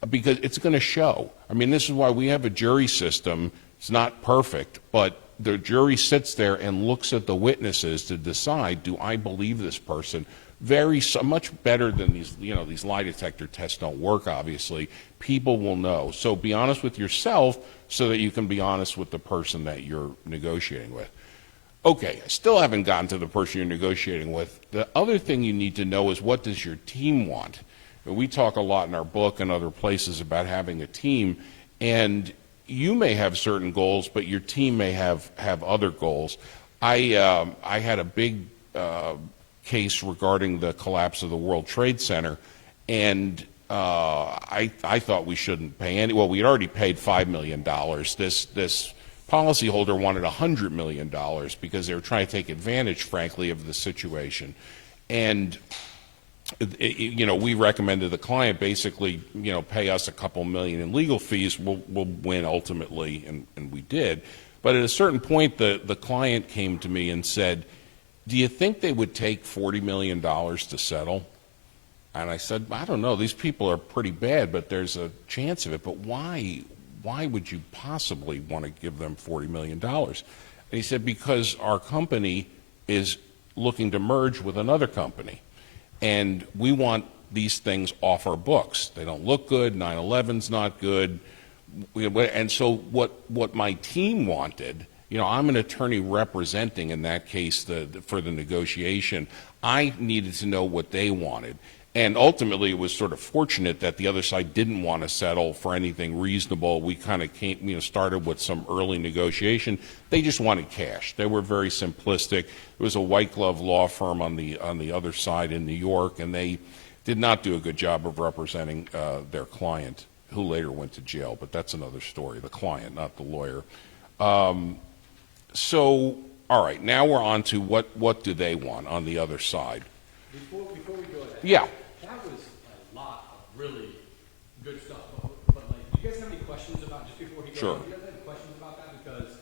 because it's going to show. I mean, this is why we have a jury system. It's not perfect, but the jury sits there and looks at the witnesses to decide, do I believe this person? Much better than these, you know, these lie detector tests don't work, obviously. People will know. So be honest with yourself so that you can be honest with the person that you're negotiating with. Okay, I still haven't gotten to the person you're negotiating with. The other thing you need to know is, what does your team want? We talk a lot in our book and other places about having a team, and you may have certain goals, but your team may have other goals. I had a big case regarding the collapse of the World Trade Center, and I thought we shouldn't pay any. Well, we had already paid $5 million. This policyholder wanted $100 million because they were trying to take advantage, frankly, of the situation. And you know, we recommended the client basically, you know, pay us a couple million in legal fees. We'll win ultimately, and we did. But at a certain point, the client came to me and said, do you think they would take $40 million to settle? And I said, I don't know. These people are pretty bad, but there's a chance of it. But why would you possibly want to give them $40 million? And he said, because our company is looking to merge with another company, and we want these things off our books. They don't look good. 9/11's not good. And so what my team wanted, you know, I'm an attorney representing, in that case, for the negotiation. I needed to know what they wanted. And ultimately, it was sort of fortunate that the other side didn't want to settle for anything reasonable. We kind of started with some early negotiation. They just wanted cash. They were very simplistic. It was a white glove law firm on the other side in New York, and they did not do a good job of representing their client, who later went to jail. But that's another story. The client, not the lawyer. So, all right, now we're on to what do they want on the other side? Before we go ahead. Yeah. That was a lot of really good stuff. But like, do you guys have any questions about, just before he goes? Sure. Do you guys have any questions about that? Because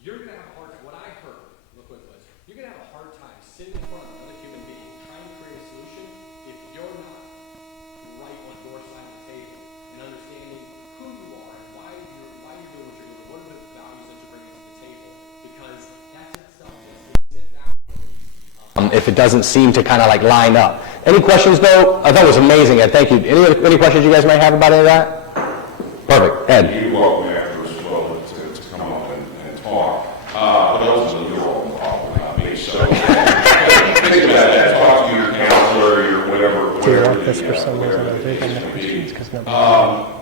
you're going to have a hard time. What I heard, real quick, was you're going to have a hard time sitting in front of another human being trying to create a solution if you're not right on your side of the table and understanding who you are and why you're doing what you're doing. What are the values that you're bringing to the table? Because that's that stuff that's sniffed out. If it doesn't seem to kind of like line up. Any questions though? I thought it was amazing, Ed. Thank you. Any questions you guys might have about any of that? Perfect. Ed. You're welcome after as well to come up and talk. But ultimately, you're all involved, not me. So think about that. Talk to your counselor, your whatever. To your office for some reason, I'm taking the questions because nobody.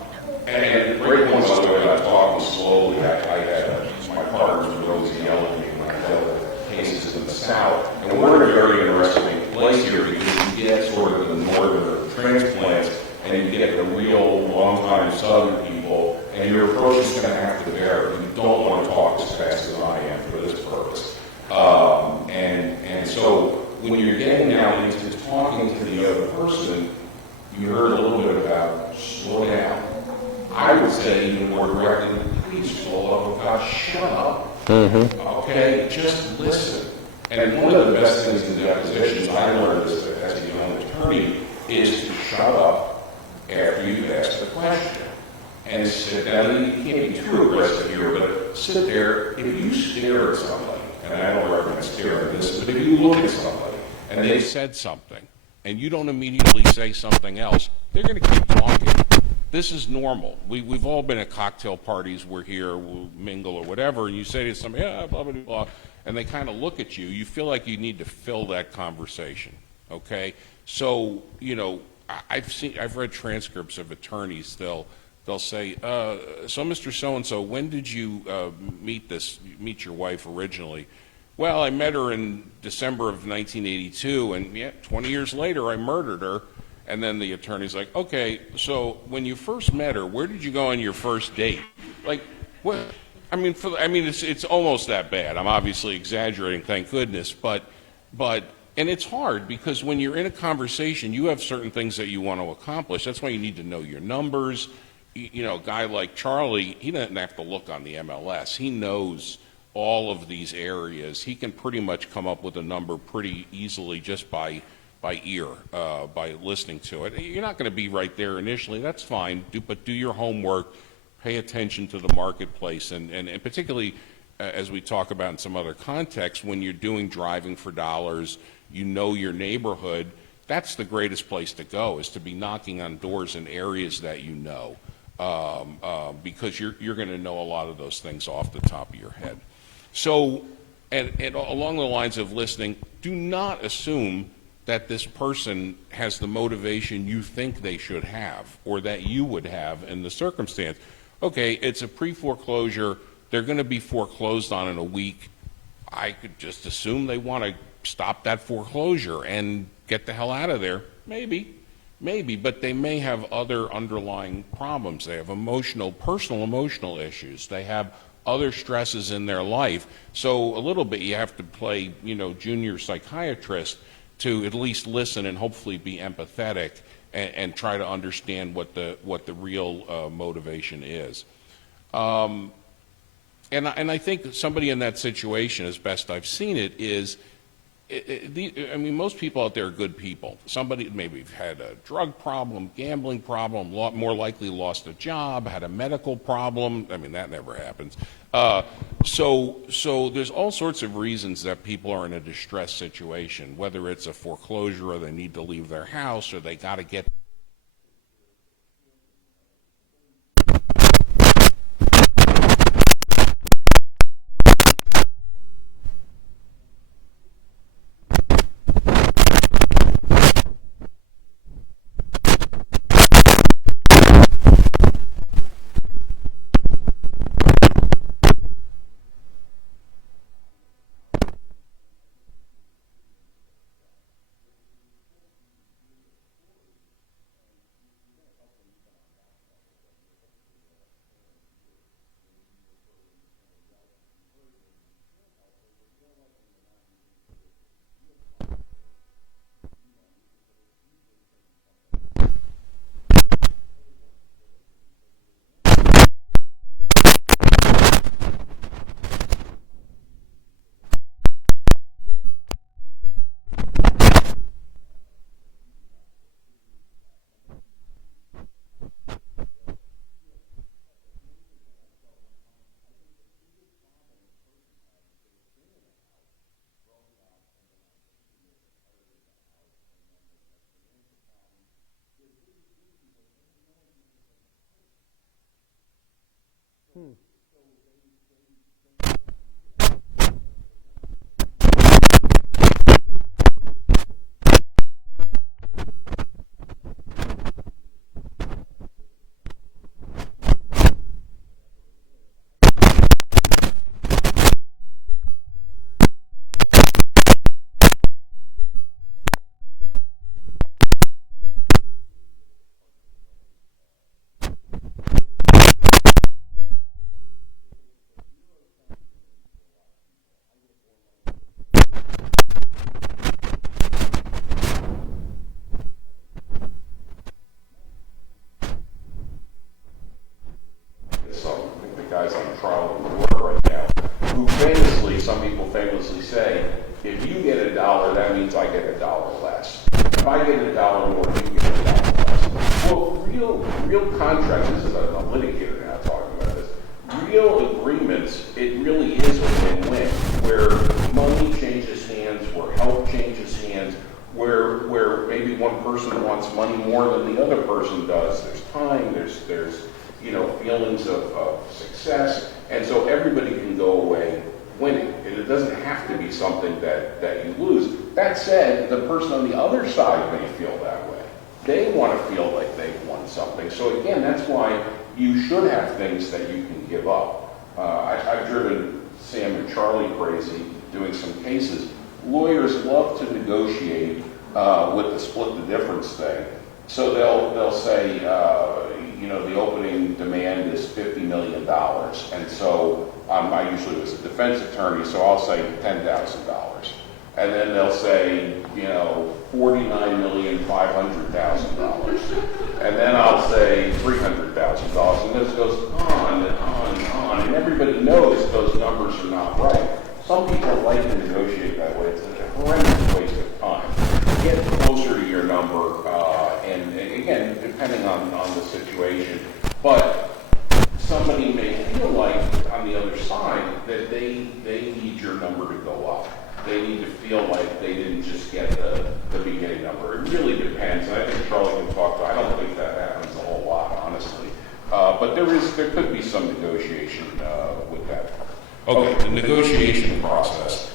And the great ones, by the way, about talking slowly, I had my partners would always yell at me when I dealt cases in the South. And we're in a very interesting place here because you get sort of the northern transplants and you get the real long-time Southern people, and your approach is going to have to vary. You don't want to talk as fast as I am for this purpose. And so when you're getting now into talking to the other person, you heard a little bit about slow down. I would say even more directly, please, slow up. God, shut up. Okay, just listen. And one of the best things in depositions I learned as a young attorney is to shut up after you've asked the question. And sit down. You can't be too aggressive here, but sit there. If you stare at somebody, and I don't recommend staring at this, but if you look at somebody and they said something, and you don't immediately say something else, they're going to keep talking. This is normal. We've all been at cocktail parties. We're here, we'll mingle or whatever, and you say to somebody, yeah, blah, blah, blah, and they kind of look at you. You feel like you need to fill that conversation, okay? So, you know, I've read transcripts of attorneys. They'll say, so Mr. So-and-so, when did you meet your wife originally? Well, I met her in December of 1982, and yeah, 20 years later, I murdered her. And then the attorney's like, okay, so when you first met her, where did you go on your first date? Like, what? I mean, it's almost that bad. I'm obviously exaggerating, thank goodness, but, and it's hard because when you're in a conversation, you have certain things that you want to accomplish. That's why you need to know your numbers. You know, a guy like Charlie, he doesn't have to look on the MLS. He knows all of these areas. He can pretty much come up with a number pretty easily just by ear, by listening to it. You're not going to be right there initially. That's fine, but do your homework. Pay attention to the marketplace, and particularly as we talk about in some other contexts, when you're doing driving for dollars, you know your neighborhood. That's the greatest place to go, is to be knocking on doors in areas that you know, because you're going to know a lot of those things off the top of your head. So, and along the lines of listening, do not assume that this person has the motivation you think they should have or that you would have in the circumstance. Okay, it's a pre-foreclosure. They're going to be foreclosed on in a week. I could just assume they want to stop that foreclosure and get the hell out of there. Maybe, but they may have other underlying problems. They have personal emotional issues. They have other stresses in their life. So a little bit you have to play, junior psychiatrist to at least listen and hopefully be empathetic and try to understand what the real motivation is. And I think somebody in that situation, as best I've seen it, is I mean, most people out there are good people. Somebody maybe had a drug problem, gambling problem, more likely lost a job, had a medical problem. I mean, that never happens. So there's all sorts of reasons that people are in a distressed situation, whether it's a foreclosure or they need to leave their house or they got to get. Guys on trial in court right now, who famously, some people famously say, if you get $1, that means I get $1 less. If I get $1 more, you get $1 less. Well, real contracts, this is a litigator now talking about this, real agreements, it really is a win-win, where money changes hands, where help changes hands, where maybe one person wants money more than the other person does. There's time, there's feelings of success, and so everybody can go away winning. It doesn't have to be something that you lose. That said, the person on the other side may feel that way. They want to feel like they've won something. So again, that's why you should have things that you can give up. I've driven Sam and Charlie crazy doing some cases. Lawyers love to negotiate with the split the difference thing. So they'll say, the opening demand is $50 million. And so I usually was a defense attorney, so I'll say $10,000. And then they'll say, $49,500,000. And then I'll say $300,000. And this goes on and on and on. And everybody knows those numbers are not right. Some people like to negotiate that way. It's a horrendous waste of time. Get closer to your number, and again, depending on the situation. But somebody may feel like on the other side that they need your number to go up. They need to feel like they didn't just get the beginning number. It really depends. And I think Charlie can talk to. I don't think that happens a whole lot, honestly. But there could be some negotiation with that. Okay, the negotiation process.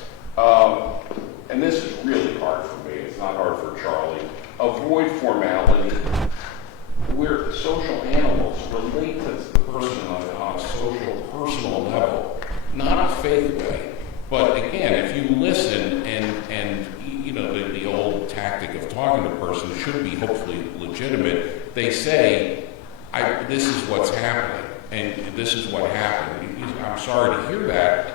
And this is really hard for me. It's not hard for Charlie. Avoid formality. We're social animals. Relate to the person on a social, personal level, not a fake way. But again, if you listen and the old tactic of talking to a person should be hopefully legitimate. They say, "This is what's happening, and this is what happened." I'm sorry to hear that.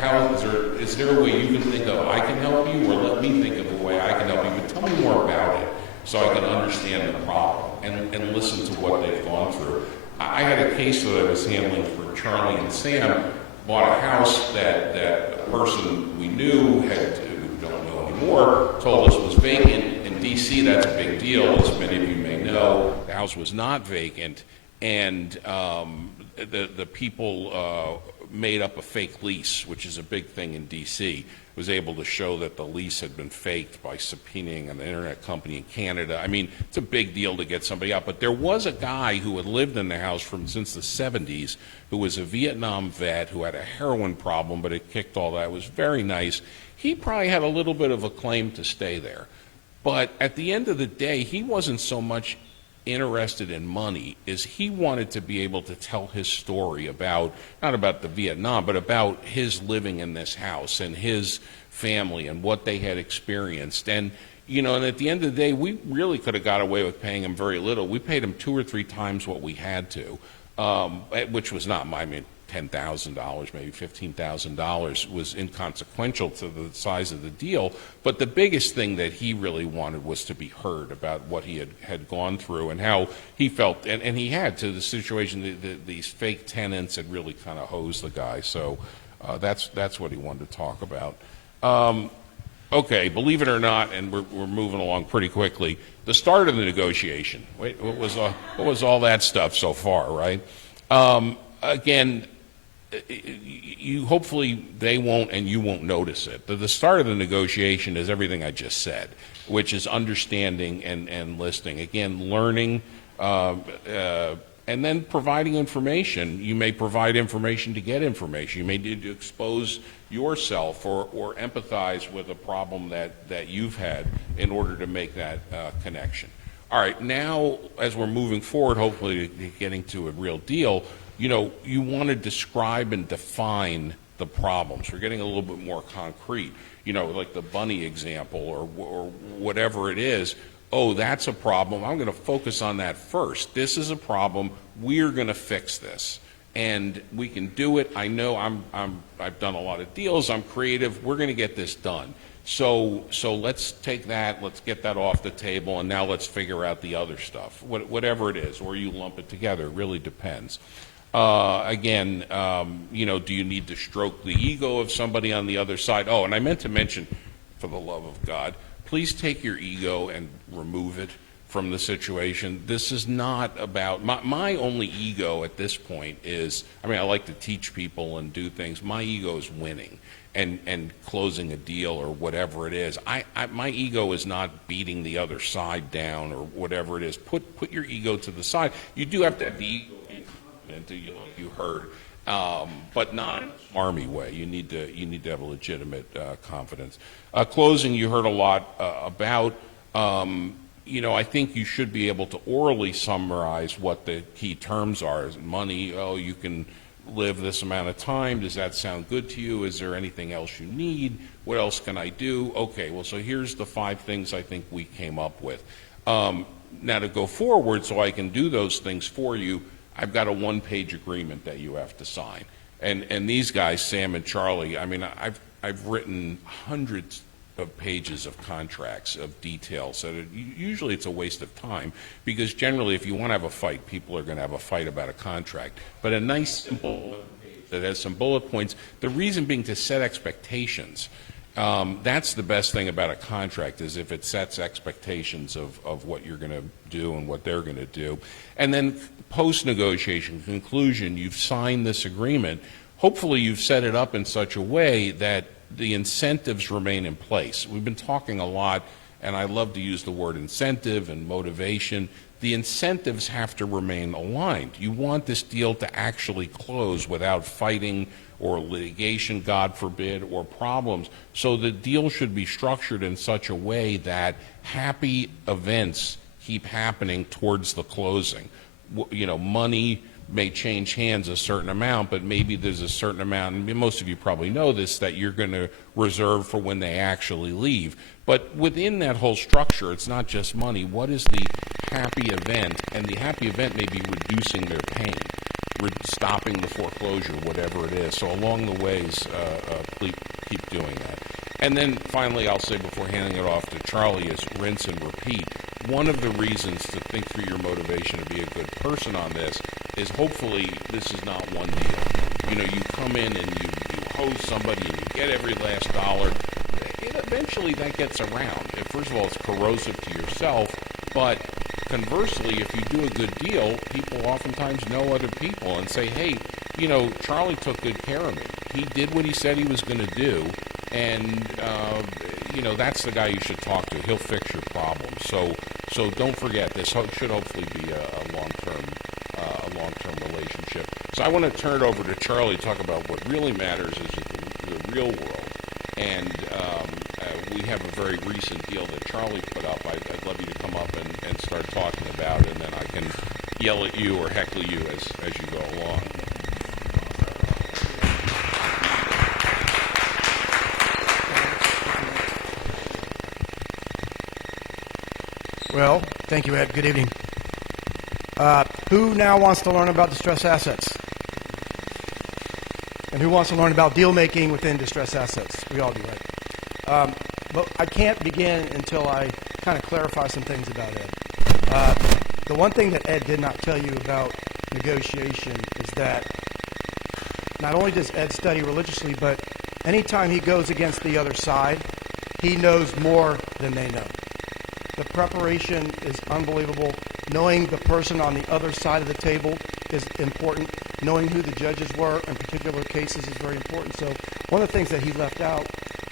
How is there a way you can think of I can help you, or let me think of a way I can help you? But tell me more about it so I can understand the problem and listen to what they've gone through. I had a case that I was handling for Charlie and Sam. Bought a house that a person we knew more, told us was vacant. In D.C., that's a big deal, as many of you may know. The house was not vacant, and the people made up a fake lease, which is a big thing in D.C., was able to show that the lease had been faked by subpoenaing an internet company in Canada. I mean, it's a big deal to get somebody out. But there was a guy who had lived in the house since the 70s, who was a Vietnam vet, who had a heroin problem, but it kicked all that. It was very nice. He probably had a little bit of a claim to stay there. But at the end of the day, he wasn't so much interested in money is he wanted to be able to tell his story about, not about the Vietnam, but about his living in this house and his family and what they had experienced. And, you know, and at the end of the day, we really could have got away with paying him very little. We paid him 2 or 3 times what we had to, which was not, I mean, $10,000, maybe $15,000 was inconsequential to the size of the deal. But the biggest thing that he really wanted was to be heard about what he had gone through and how he felt, and he had to the situation, these fake tenants had really kind of hosed the guy. So that's what he wanted to talk about. Okay, believe it or not, and we're moving along pretty quickly, the start of the negotiation. Wait, what was all that stuff so far, right? Again, hopefully they won't and you won't notice it. The start of the negotiation is everything I just said, which is understanding and listening. Again, learning and then providing information. You may provide information to get information. You may need to expose yourself or empathize with a problem that you've had in order to make that connection. All right, now as we're moving forward, hopefully getting to a real deal, you know, you want to describe and define the problems. We're getting a little bit more concrete, you know, like the bunny example or whatever it is. Oh, that's a problem. I'm going to focus on that first. This is a problem. We're going to fix this. And we can do it. I know I've done a lot of deals. I'm creative. We're going to get this done. So let's take that, let's get that off the table, and now let's figure out the other stuff, whatever it is, or you lump it together. It really depends. Again, you know, do you need to stroke the ego of somebody on the other side? Oh, and I meant to mention, for the love of God, please take your ego and remove it from the situation. This is not about, my only ego at this point is, I mean, I like to teach people and do things. My ego is winning and closing a deal or whatever it is. My ego is not beating the other side down or whatever it is. Put your ego to the side. You do have to have the ego you heard, but not in a smarmy way. You need to have a legitimate confidence. Closing, you heard a lot about. You know, I think you should be able to orally summarize what the key terms are. Is money? Oh, you can live this amount of time. Does that sound good to you? Is there anything else you need? What else can I do? Okay, well, so here's the 5 things I think we came up with. Now to go forward, so I can do those things for you, I've got a 1-page agreement that you have to sign. And these guys, Sam and Charlie, I mean, I've written hundreds of pages of contracts, of details. So usually it's a waste of time because generally if you want to have a fight, people are going to have a fight about a contract. But a nice simple page that has some bullet points, the reason being to set expectations. That's the best thing about a contract is if it sets expectations of what you're going to do and what they're going to do. And then post-negotiation, conclusion, you've signed this agreement. Hopefully you've set it up in such a way that the incentives remain in place. We've been talking a lot, and I love to use the word incentive and motivation. The incentives have to remain aligned. You want this deal to actually close without fighting or litigation, God forbid, or problems. So the deal should be structured in such a way that happy events keep happening towards the closing. You know, money may change hands a certain amount, but maybe there's a certain amount, and most of you probably know this, that you're going to reserve for when they actually leave. But within that whole structure, it's not just money. What is the happy event? And the happy event may be reducing their pain, stopping the foreclosure, whatever it is. So along the ways, keep doing that. And then finally, I'll say before handing it off to Charlie is rinse and repeat. One of the reasons to think through your motivation to be a good person on this is hopefully this is not one deal. You know, you come in and you hose somebody and you get every last dollar. eventually that gets around. First of all, it's corrosive to yourself, but conversely, if you do a good deal, people oftentimes know other people and say, hey, Charlie took good care of me. He did what he said he was going to do, and, that's the guy you should talk to. He'll fix your problem. So don't forget, this should hopefully be a long-term relationship. So I want to turn it over to Charlie to talk about what really matters is the real world. And we have a very recent deal that Charlie put up. I'd love you to come up and start talking about it, and then I can yell at you or heckle you as you go along. Well, thank you, Ed. Good evening. Who now wants to learn about distressed assets? And who wants to learn about deal making within distressed assets? We all do, right? But I can't begin until I kind of clarify some things about Ed. The one thing that Ed did not tell you about negotiation is that not only does Ed study religiously, but anytime he goes against the other side, he knows more than they know. The preparation is unbelievable. Knowing the person on the other side of the table is important. Knowing who the judges were in particular cases is very important. So one of the things that he left out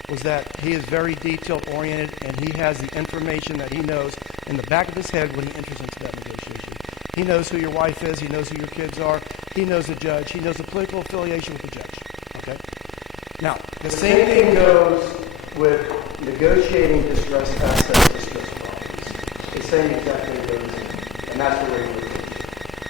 was that he is very detail-oriented, and he has the information that he knows in the back of his head when he enters into that negotiation. He knows who your wife is. He knows who your kids are. He knows the judge. He knows the political affiliation with the judge. Okay? Now, the same thing goes with negotiating distressed assets, distressed properties. The same exact thing goes in, and that's the way we do it.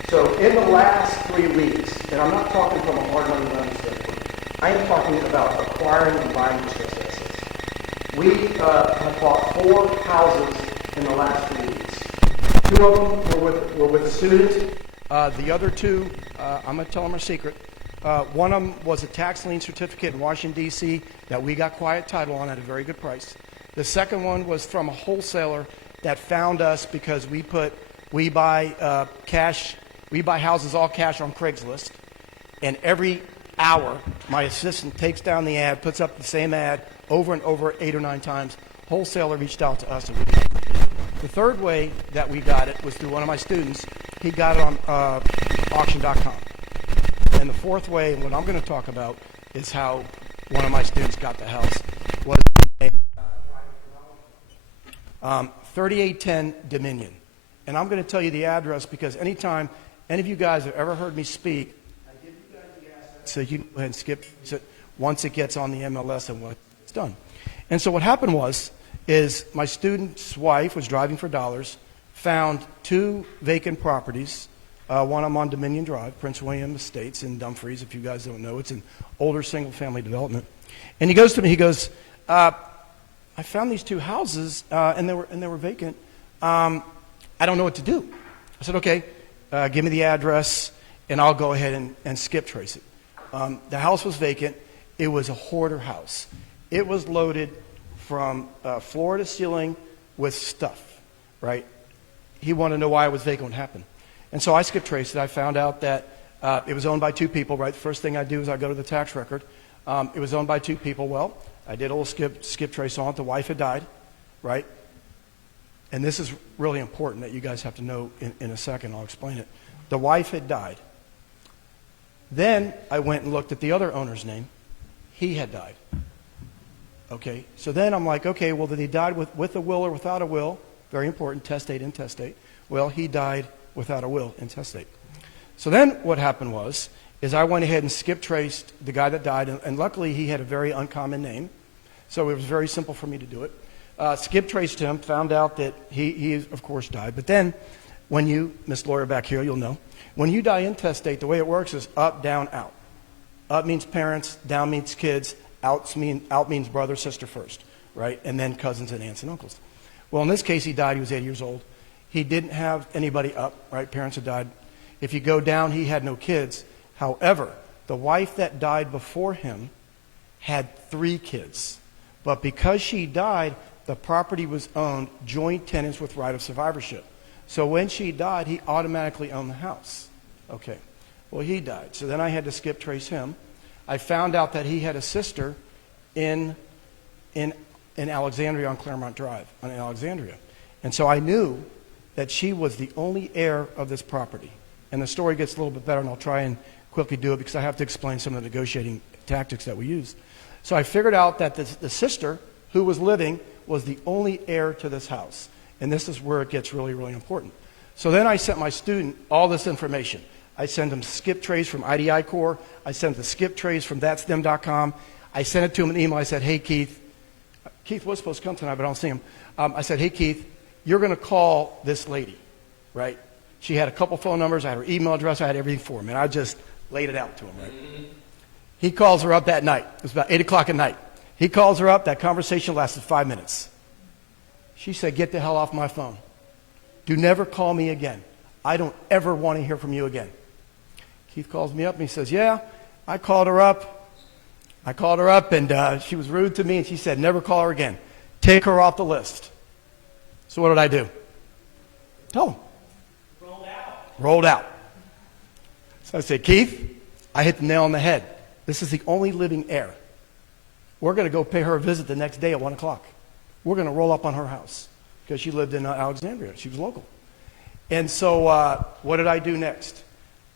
So in the last 3 weeks, and I'm not talking from a hard money lending standpoint, I am talking about acquiring and buying distressed assets. We have bought 4 houses in the last 3 weeks. 2 of them were with a student. The other 2, I'm going to tell them a secret. One of them was a tax lien certificate in Washington, D.C. that we got quiet title on at a very good price. The second one was from a wholesaler that found us because we buy houses all cash on Craigslist, and every hour my assistant takes down the ad, puts up the same ad over and over 8 or 9 times. Wholesaler reached out to us. The third way that we got it was through one of my students. He got it on auction.com. And the fourth way, and what I'm going to talk about, is how one of my students got the house. Was 3810 Dominion. And I'm going to tell you the address because anytime any of you guys have ever heard me speak, I give you guys the address so you can go ahead and skip it once it gets on the MLS and what it's done. And so what happened is my student's wife was driving for dollars, found 2 vacant properties. One I'm on Dominion Drive, Prince William Estates in Dumfries. If you guys don't know, it's an older single-family development. And he goes to me, he goes, I found these 2 houses, and they were vacant. I don't know what to do. I said, okay, give me the address, and I'll go ahead and skip trace it. The house was vacant. It was a hoarder house. It was loaded from floor to ceiling with stuff, right? He wanted to know why it was vacant, what happened. And so I skip traced it. I found out that it was owned by 2 people, right? The first thing I do is I go to the tax record. It was owned by 2 people. Well, I did a little skip trace on it. The wife had died, right? And this is really important that you guys have to know in a second. I'll explain it. The wife had died. Then I went and looked at the other owner's name. He had died. Okay, so then I'm like, okay, well, did he die with a will or without a will? Very important, testate, intestate. Well, he died without a will, intestate. So then what happened is I went ahead and skip traced the guy that died, and luckily he had a very uncommon name, so it was very simple for me to do it. Skip traced him, found out that he of course died. But then when you, Miss Laura back here, you'll know, when you die intestate, the way it works is up, down, out. Up means parents, down means kids, out means brother, sister first, right? And then cousins and aunts and uncles. Well, in this case, he died. He was 80 years old. He didn't have anybody up, right? Parents had died. If you go down, he had no kids. However, the wife that died before him had 3 kids. But because she died, the property was owned joint tenants with right of survivorship. So when she died, he automatically owned the house. Okay. Well, he died. So then I had to skip trace him. I found out that he had a sister in in Alexandria on Claremont Drive, in Alexandria. And so I knew that she was the only heir of this property. And the story gets a little bit better, and I'll try and quickly do it because I have to explain some of the negotiating tactics that we used. So I figured out that the sister who was living was the only heir to this house. And this is where it gets really, really important. So then I sent my student all this information. I sent him skip trays from IDI Core. I sent the skip trays from thatsdem.com. I sent it to him in an email. I said, hey, Keith. Keith was supposed to come tonight, but I don't see him. I said, hey, Keith, you're going to call this lady, right? She had a couple phone numbers. I had her email address. I had everything for him. And I just laid it out to him, right? He calls her up that night. It was about 8 o'clock at night. He calls her up. That conversation lasted 5 minutes. She said, get the hell off my phone. Do never call me again. I don't ever want to hear from you again. Keith calls me up and he says, yeah, I called her up. And she was rude to me and she said, never call her again. Take her off the list. So what did I do? Tell him. Rolled out. So I said, Keith, I hit the nail on the head. This is the only living heir. We're going to go pay her a visit the next day at 1 o'clock. We're going to roll up on her house because she lived in Alexandria. She was local. And so what did I do next?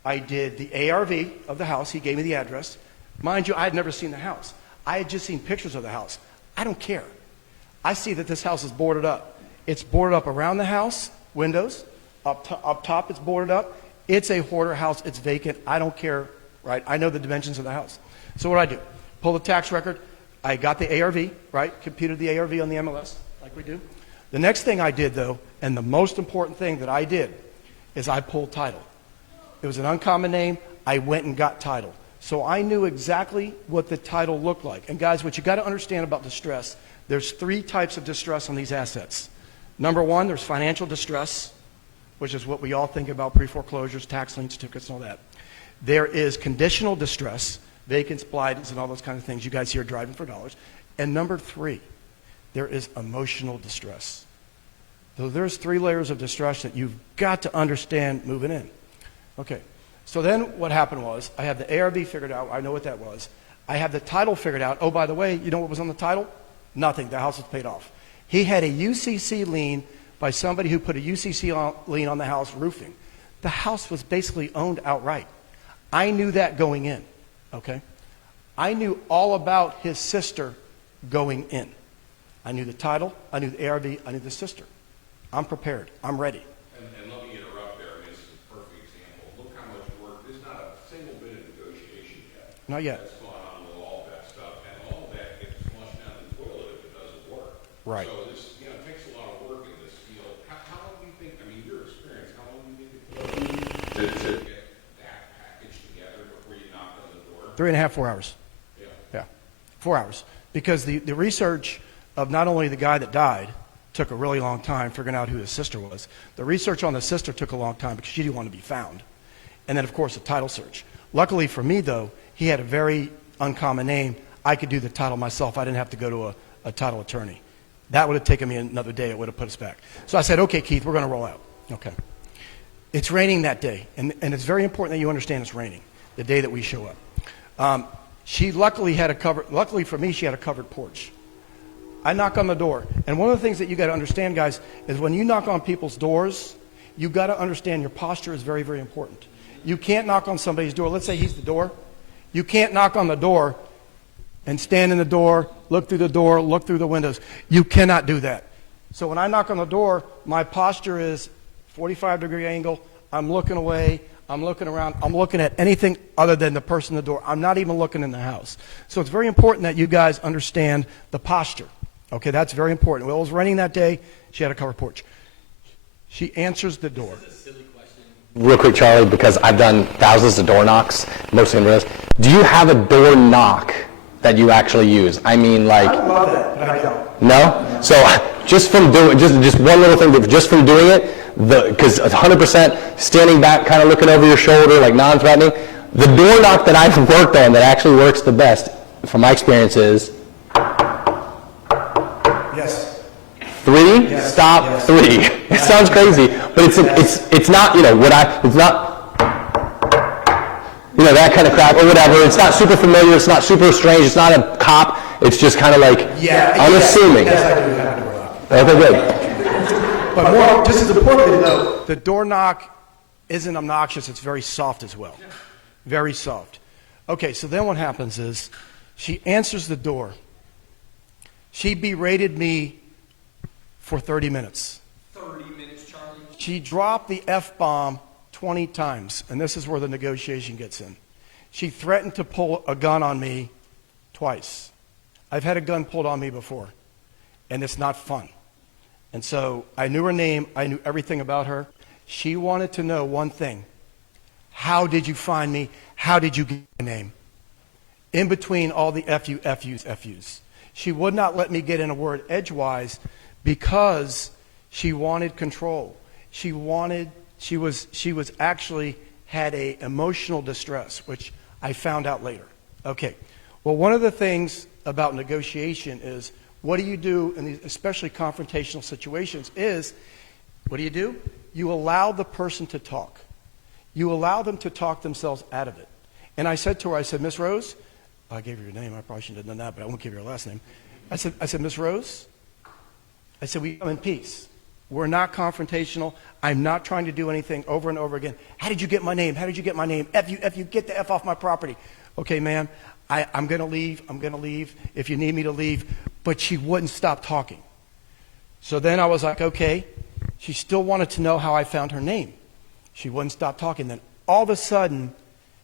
I did the ARV of the house. He gave me the address. Mind you, I had never seen the house. I had just seen pictures of the house. I don't care. I see that this house is boarded up. It's boarded up around the house, windows. Up top, it's boarded up. It's a hoarder house. It's vacant. I don't care, right? I know the dimensions of the house. So what do? Pull the tax record. I got the ARV, right? Computed the ARV on the MLS, like we do. The next thing I did, though, and the most important thing that I did, is I pulled title. It was an uncommon name. I went and got title. So I knew exactly what the title looked like. And guys, what you got to understand about distress, there's 3 types of distress on these assets. Number 1, there's financial distress, which is what we all think about, pre-foreclosures, tax lien certificates, and all that. There is conditional distress, vacants, blights, and all those kind of things you guys hear driving for dollars. And number 3, there is emotional distress. So there's 3 layers of distress that you've got to understand moving in. Okay, so then what happened was, I had the ARV figured out. I know what that was. I have the title figured out. Oh, by the way, you know what was on the title? Nothing. The house was paid off. He had a UCC lien by somebody who put a UCC lien on the house, roofing. The house was basically owned outright. I knew that going in, okay? I knew all about his sister going in. I knew the title, I knew the ARV, I knew the sister. I'm prepared, I'm ready. And let me interrupt there. I mean, this is a perfect example. Look how much work. There's not a single bit of negotiation yet. Not yet. That's gone on with all that stuff, and all of that gets flushed down the toilet if it doesn't work. Right. So this, it takes a lot of work in this field. How long do you think? I mean, your experience. How long do you think it takes to get that package together before you knock on the door? 3.5, 4 hours. Yeah, 4 hours. Because the research of not only the guy that died took a really long time figuring out who his sister was. The research on the sister took a long time because she didn't want to be found. And then, of course, the title search. Luckily for me, though, he had a very uncommon name. I could do the title myself. I didn't have to go to a title attorney. That would have taken me another day. It would have put us back. So I said, okay, Keith, we're going to roll out. Okay. It's raining that day. And it's very important that you understand it's raining the day that we show up. She luckily for me, she had a covered porch. I knock on the door. And one of the things that you got to understand, guys, is when you knock on people's doors, you got to understand your posture is very, very important. You can't knock on somebody's door. Let's say he's the door. You can't knock on the door and stand in the door, look through the windows. You cannot do that. So when I knock on the door, my posture is 45-degree angle. I'm looking away. I'm looking around. I'm looking at anything other than the person at the door. I'm not even looking in the house. So it's very important that you guys understand the posture. Okay, that's very important. Well, it was raining that day. She had a covered porch. She answers the door. This is a silly question. Real quick, Charlie, because I've done thousands of door knocks, mostly in real estate. Do you have a door knock that you actually use? I mean, like... I love that, but I don't. No? So just from doing, just one little thing, just from doing it, because 100% standing back, kind of looking over your shoulder, like non-threatening, the door knock that I've worked on that actually works the best, from my experience, is... Yes. 3, yes. Stop, yes. 3. It sounds crazy, but it's not, it's not, that kind of crap or whatever. It's not super familiar. It's not super strange. It's not a cop. It's just kind of like unassuming. Yes, I do have a door knock. Okay, good. But more, just as importantly, though, the door knock isn't obnoxious. It's very soft as well. Very soft. Okay, so then what happens is she answers the door. She berated me for 30 minutes. 30 minutes, Charlie. She dropped the F-bomb 20 times, and this is where the negotiation gets in. She threatened to pull a gun on me twice. I've had a gun pulled on me before, and it's not fun. And so I knew her name. I knew everything about her. She wanted to know one thing. How did you find me? How did you get my name? In between all the FUs. She would not let me get in a word edgewise because she wanted control. She was actually had a emotional distress, which I found out later. Okay. Well, one of the things about negotiation is what do you do in these, especially confrontational situations, is what do? You allow the person to talk. You allow them to talk themselves out of it. And I said to her, I said, Miss Rose, I gave her your name. I probably shouldn't have done that, but I won't give you her last name. I said, Miss Rose, I said, we come in peace. We're not confrontational. I'm not trying to do anything over and over again. How did you get my name? How did you get my name? F you, get the F off my property. Okay, ma'am, I'm going to leave. I'm going to leave if you need me to leave. But she wouldn't stop talking. So then I was like, okay. She still wanted to know how I found her name. She wouldn't stop talking. Then all of a sudden,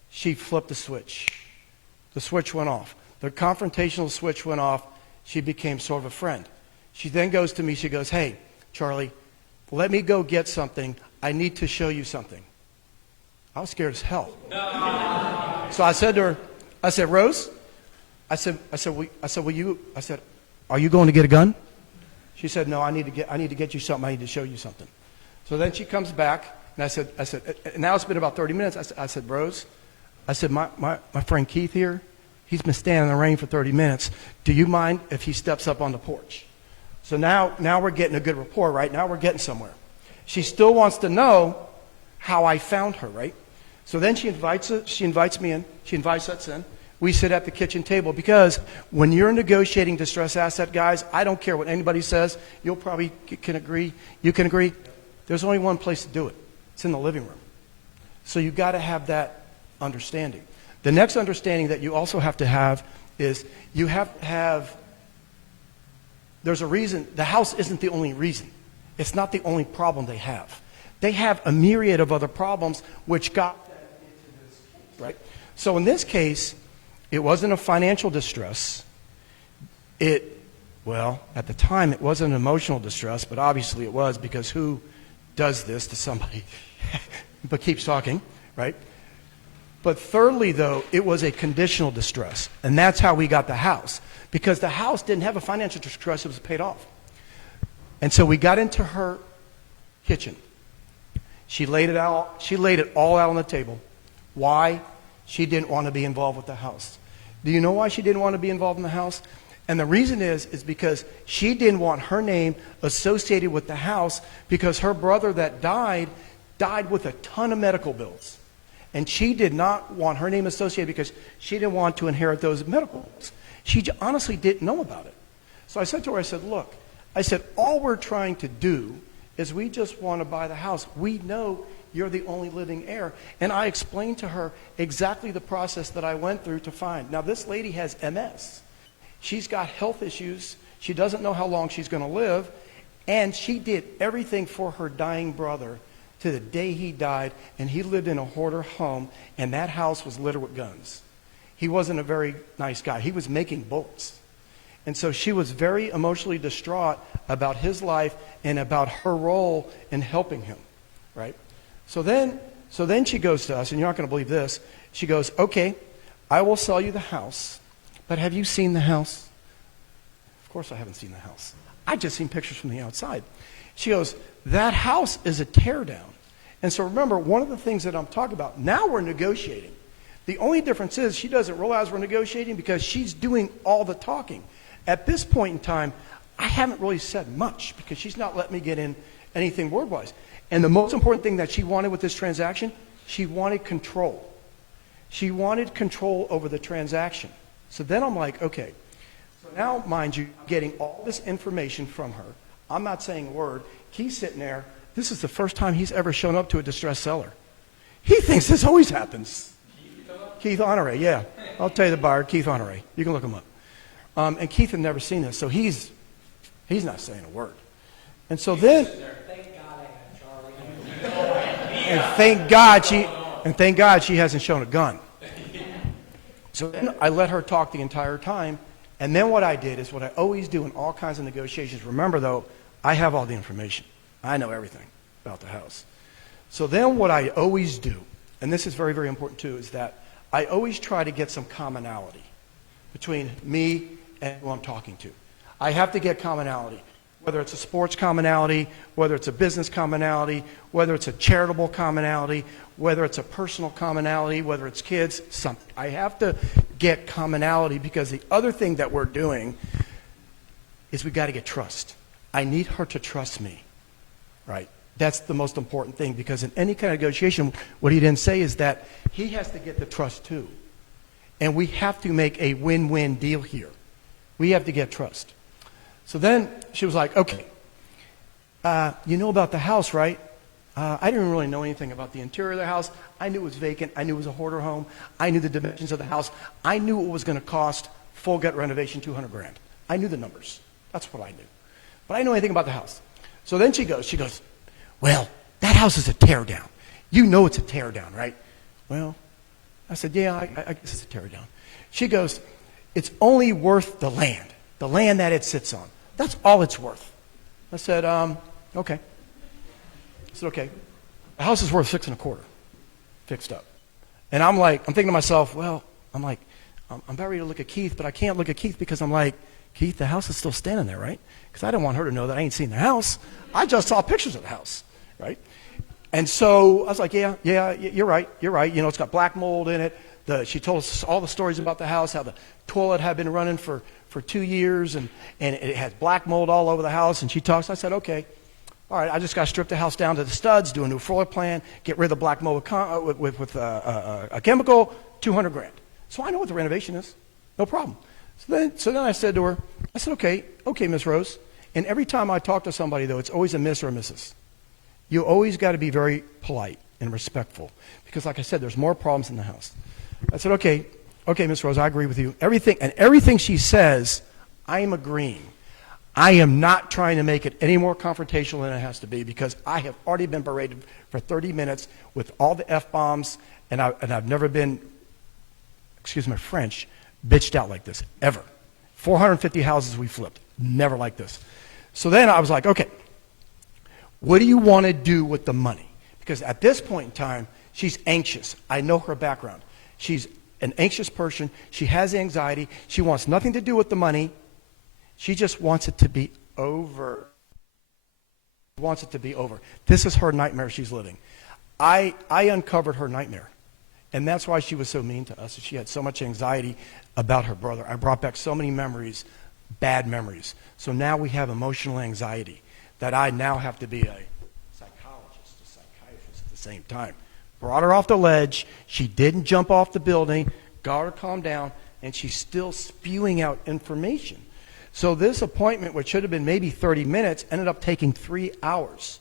she flipped the switch. The switch went off. The confrontational switch went off. She became sort of a friend. She then goes to me, she goes, hey, Charlie, let me go get something. I need to show you something. I was scared as hell. So I said to her, I said, Rose, I said, are you going to get a gun? She said, no, I need to get you something. I need to show you something. So then she comes back, and I said, now it's been about 30 minutes. I said, Rose, I said, my friend Keith here, he's been standing in the rain for 30 minutes. Do you mind if he steps up on the porch? So now we're getting a good rapport, right? Now we're getting somewhere. She still wants to know how I found her, right? So then she invites me in. She invites us in. We sit at the kitchen table because when you're negotiating distress asset, guys, I don't care what anybody says. You'll probably can agree. You can agree. There's only one place to do it. It's in the living room. So you've got to have that understanding. The next understanding that you also have to have is you have to have, there's a reason, the house isn't the only reason. It's not the only problem they have. They have a myriad of other problems which got them into this case, right? So in this case, it wasn't a financial distress. Well, at the time, it wasn't emotional distress, but obviously it was because who does this to somebody but keeps talking, right? But thirdly, though, it was a conditional distress, and that's how we got the house. Because the house didn't have a financial distress, it was paid off. And so we got into her kitchen. She laid it all out on the table. Why? She didn't want to be involved with the house. Do you know why she didn't want to be involved in the house? And the reason is because she didn't want her name associated with the house because her brother that died with a ton of medical bills. And she did not want her name associated because she didn't want to inherit those medical bills. She honestly didn't know about it. So I said to her, I said, look, I said, all we're trying to do is we just want to buy the house. We know you're the only living heir. And I explained to her exactly the process that I went through to find. Now, this lady has MS. She's got health issues. She doesn't know how long she's going to live. And she did everything for her dying brother to the day he died. And he lived in a hoarder home. And that house was littered with guns. He wasn't a very nice guy. He was making bullets. And so she was very emotionally distraught about his life and about her role in helping him, right? So then she goes to us, and you're not going to believe this. She goes, okay, I will sell you the house, but have you seen the house? Of course I haven't seen the house. I just seen pictures from the outside. She goes, that house is a teardown. And so remember, one of the things that I'm talking about, now we're negotiating. The only difference is she doesn't realize we're negotiating because she's doing all the talking. At this point in time, I haven't really said much because she's not letting me get in anything word-wise. And the most important thing that she wanted with this transaction, she wanted control. She wanted control over the transaction. So then I'm like, okay. So now, mind you, getting all this information from her. I'm not saying a word. Keith's sitting there. This is the first time he's ever shown up to a distressed seller. He thinks this always happens. Keith Honore, yeah. I'll tell you the buyer, Keith Honore. You can look him up. And Keith had never seen this, so he's not saying a word. And so then, and thank God she hasn't shown a gun. So then I let her talk the entire time. And then what I did is what I always do in all kinds of negotiations. Remember, though, I have all the information. I know everything about the house. So then what I always do, and this is very, very important too, is that I always try to get some commonality between me and who I'm talking to. I have to get commonality, whether it's a sports commonality, whether it's a business commonality, whether it's a charitable commonality, whether it's a personal commonality, whether it's kids, something. I have to get commonality because the other thing that we're doing is we got to get trust. I need her to trust me, right? That's the most important thing because in any kind of negotiation, what he didn't say is that he has to get the trust too. And we have to make a win-win deal here. We have to get trust. So then she was like, okay, you know about the house, right? I didn't really know anything about the interior of the house. I knew it was vacant. I knew it was a hoarder home. I knew the dimensions of the house. I knew it was going to cost full gut renovation $200,000. I knew the numbers. That's what I knew. But I didn't know anything about the house. So then she goes, well, that house is a tear down. You know it's a tear down, right? Well, I said, yeah, I guess it's a tear down. She goes, it's only worth the land that it sits on. That's all it's worth. I said, okay. I said, okay. The house is worth $625, fixed up. And I'm thinking to myself, well, I'm about ready to look at Keith, but I can't look at Keith because I'm like, Keith, the house is still standing there, right? Because I didn't want her to know that I ain't seen the house. I just saw pictures of the house, right? And so I was like, yeah, you're right. You know, it's got black mold in it. She told us all the stories about the house, how the toilet had been running for 2 years, and it has black mold all over the house. And she talks. I said, okay, all right, I just got to strip the house down to the studs, do a new floor plan, get rid of the black mold with a chemical, $200,000. So I know what the renovation is. No problem. So then I said to her, I said, okay, Miss Rose. And every time I talk to somebody, though, it's always a miss or a missus. You always got to be very polite and respectful because, like I said, there's more problems in the house. I said, okay, Miss Rose, I agree with you. Everything she says, I am agreeing. I am not trying to make it any more confrontational than it has to be because I have already been berated for 30 minutes with all the F-bombs, and I've never been, excuse my French, bitched out like this, ever. 450 houses we flipped, never like this. So then I was like, okay, what do you want to do with the money? Because at this point in time, she's anxious. I know her background. She's an anxious person. She has anxiety. She wants nothing to do with the money. She just wants it to be over. Wants it to be over. This is her nightmare she's living. I uncovered her nightmare. And that's why she was so mean to us. She had so much anxiety about her brother. I brought back so many memories, bad memories. So now we have emotional anxiety that I now have to be a psychologist, a psychiatrist at the same time. Brought her off the ledge. She didn't jump off the building, got her to calm down, and she's still spewing out information. So this appointment, which should have been maybe 30 minutes, ended up taking 3 hours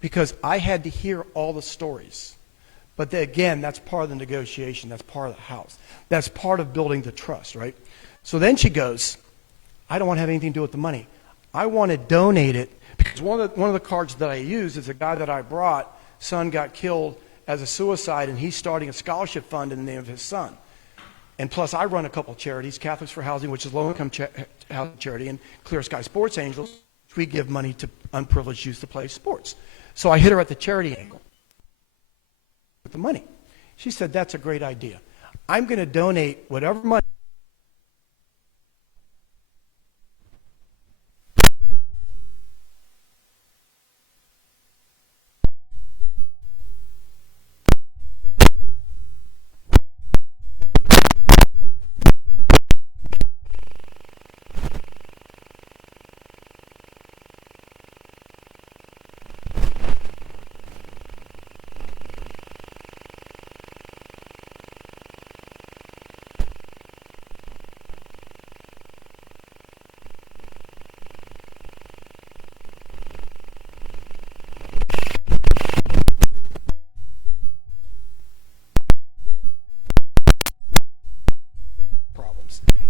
because I had to hear all the stories. But again, that's part of the negotiation. That's part of the house. That's part of building the trust, right? So then she goes, I don't want to have anything to do with the money. I want to donate it because one of the cards that I use is a guy that I brought, son got killed as a suicide, and he's starting a scholarship fund in the name of his son. And plus, I run a couple charities, Catholics for Housing, which is low-income housing charity, and Clear Sky Sports Angels, which we give money to unprivileged youth to play sports. So I hit her at the charity angle with the money. She said, that's a great idea. I'm going to donate whatever money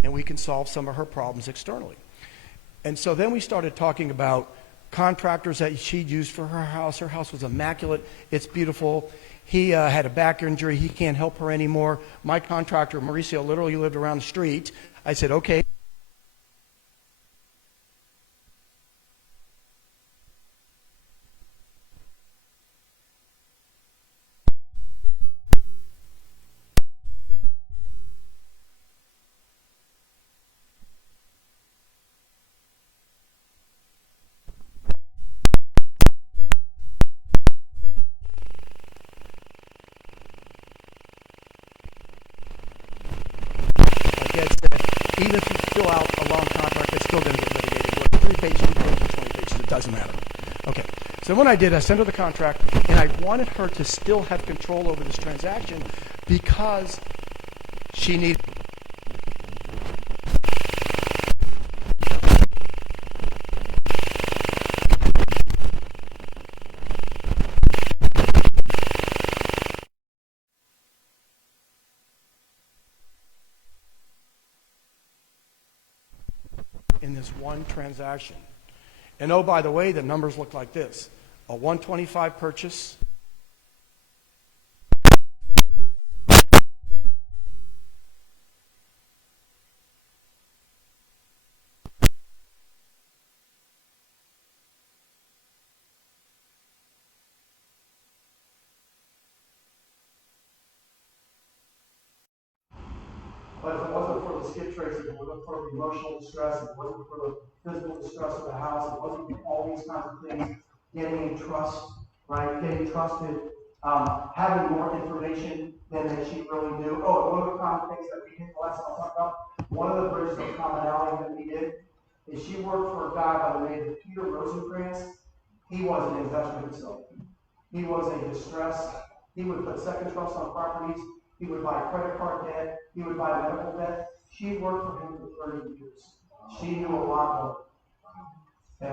and we can solve some of her problems externally. And so then we started talking about contractors that she'd used for her house. Her house was immaculate. It's beautiful. He had a back injury. He can't help her anymore. My contractor, Mauricio, literally lived around the street. I said, okay. Even if you fill out a long contract, it's still going to get litigated. Whether 3 pages, 2 pages, 20 pages, it doesn't matter. Okay, so what I did, I sent her the contract, and I wanted her to still have control over this transaction because she needed. In this one transaction. And oh, by the way, the numbers look like this. A 125 purchase, but if it wasn't for the skid trace, if it wasn't for the emotional distress, if it wasn't for the physical distress of the house, if it wasn't for all these kinds of things, getting trust, right, getting trusted, having more information than that she really knew. Oh, and one of the common things that we did, last I'll talk about, one of the bridges of commonality that we did is she worked for a guy by the name of Peter Rosencrantz. He was an investor himself. He was a distress. He would put second trust on properties. He would buy credit card debt. He would buy medical debt. She worked for him for 30 years. She knew a lot more. And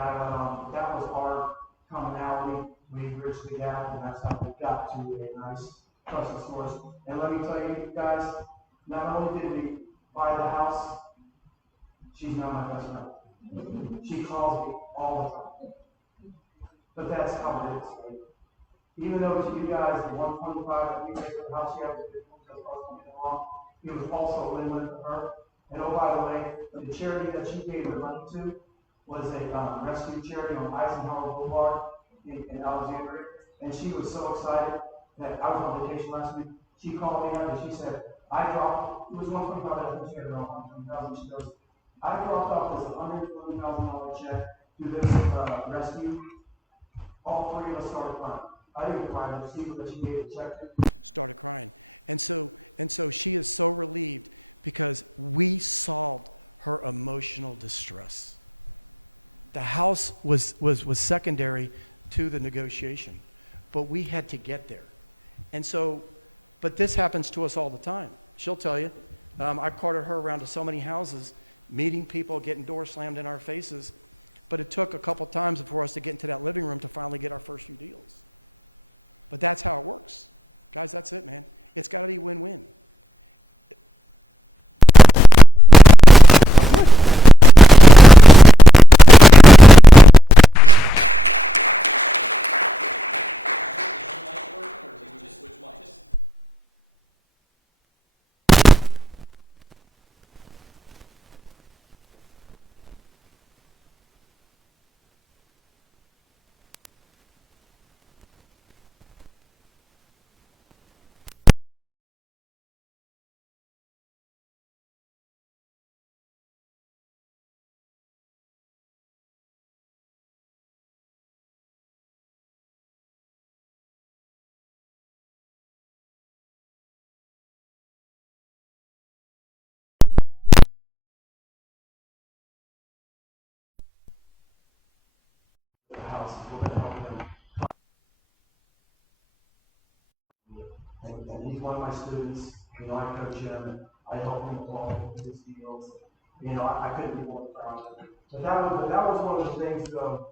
that was our commonality. We bridged the gap, and that's how we got to a nice trusted source. And let me tell you guys, not only did we buy the house, she's now my best friend. She calls me all the time. But that's how it is, right? Even though to you guys, the 125 that we paid for the house, you have to do wrong. It was also a win-win for her. And oh, by the way, the charity that she gave her money to was a rescue charity on Eisenhower Boulevard in Alexandria. And she was so excited that I was on vacation last week. She called me up and she said, it was 125, I think she had around 120,000. She goes, I dropped off this $120,000 check to this rescue. All three of us started crying. I didn't cry, the receiver that she gave the check to. The house, we're going to help them. And he's one of my students. You know, I coach him. I help him with all of his deals. You know, I couldn't be more proud of him. But that was one of the things, though,